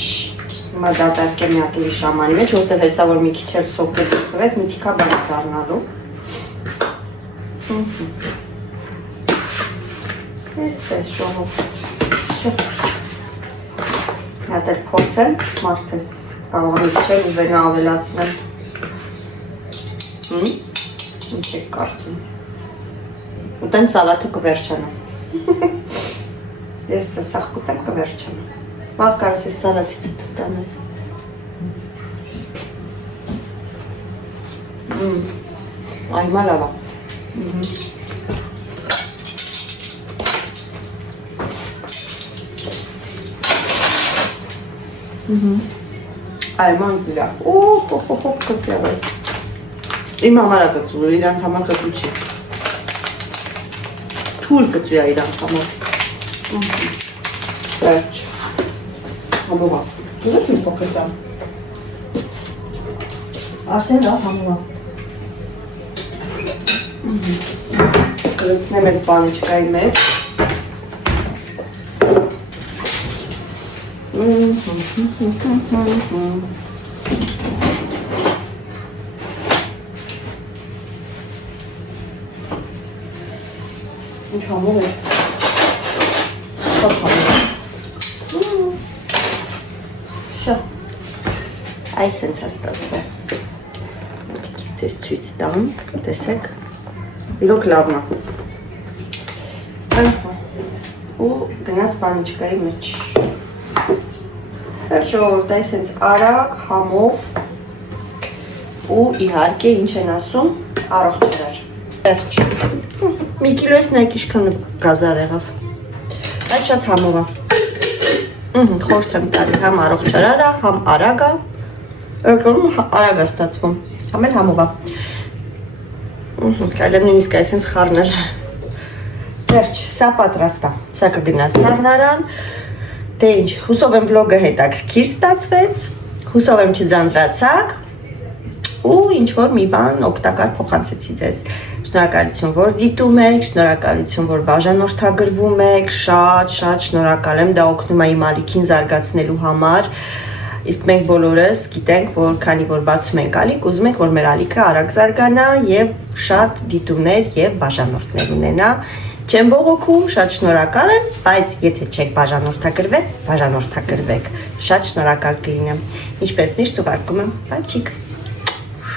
հիմա դատարկեմ մի հատ ուրիշ ամանի մեջ, որտեղ հեսա, որ մի քիչ էլ սոկը դուսնվեց, մի թիքա բան դառնալու։ Այսպես ժողովուրդ։ Մի հատ էլ փորձեմ, մարդես կարող եմ մի քիչ էլ ուզենա ավելացնեմ։ Ինչ եք կարծում։ Ուտեն սալաթը կվերջանա։ Ես սաղ կուտեմ կվերջանա։ Բավ կարս ես սալատից տանես։ Այմա լավա։ Այման դիրա։ Օ, կոպ կոպ ես։ Իմ համար է կծու, իրանք համար կծու չի։ Թույլ կծու է իրանք համար։ Վերջ։ Համովա։ Ուզես մի փոքր տամ։ Արդեն լավ համովա։ Կլցնեմ այս բանիչկայի մեջ։ Ինչ համով է։ Շատ համով է։ Շա։ Այս ենք հաստացվել։ Մոտիկից ձեզ ցույց տամ, տեսեք։ Իրոք լավն է։ Ահա։ Ու գնաց բանիչկայի մեջ։ Ժողովուրդ, այս հենց արագ, համով ու իհարկե ինչ են ասում, առողջ ջրեր։ Վերջ։ Մի կիլոյից նայք իշքան գազար եղավ։ Այդ շատ համով է։ Խորհուրդ եմ տալի, համ առողջ ջրեր է, համ արագ է։ Եկնում արագ է ստացվում, համ էլ համով է։ Կարելի է նույնիսկ այս հենց խառնել։ Վերջ, սա պատրաստ է։ Սա կգնա սառնարան։ Դե ինչ, հուսով եմ վլոգը հետաքրքիր ստացվեց, հուսով եմ չձանձրացաք ու ինչ-որ մի բան օգտակար փոխանցեցի ձեզ։ Շնորհակալություն, որ դիտում եք, շնորհակալություն, որ բաժանորդագրվում եք, շատ շնորհակալ եմ, դա օգնում է իմ ալիքին զարգացնելու համար։ Իսկ մենք բոլորս գիտենք, որ քանի որ բացում ենք ալիք, ուզում ենք, որ մեր ալիքը արագ զարգանա եւ շատ դիտումներ եւ բաժանորդներ ունենա։ Չեմ բողոքում, շատ շնորհակալ եմ, բայց եթե չեք բաժանորդագրվել, բաժանորդագրվեք։ Շատ շնորհակալ կլինեմ։ Ինչպես միշտ ուղարկում եմ, բաչիկ։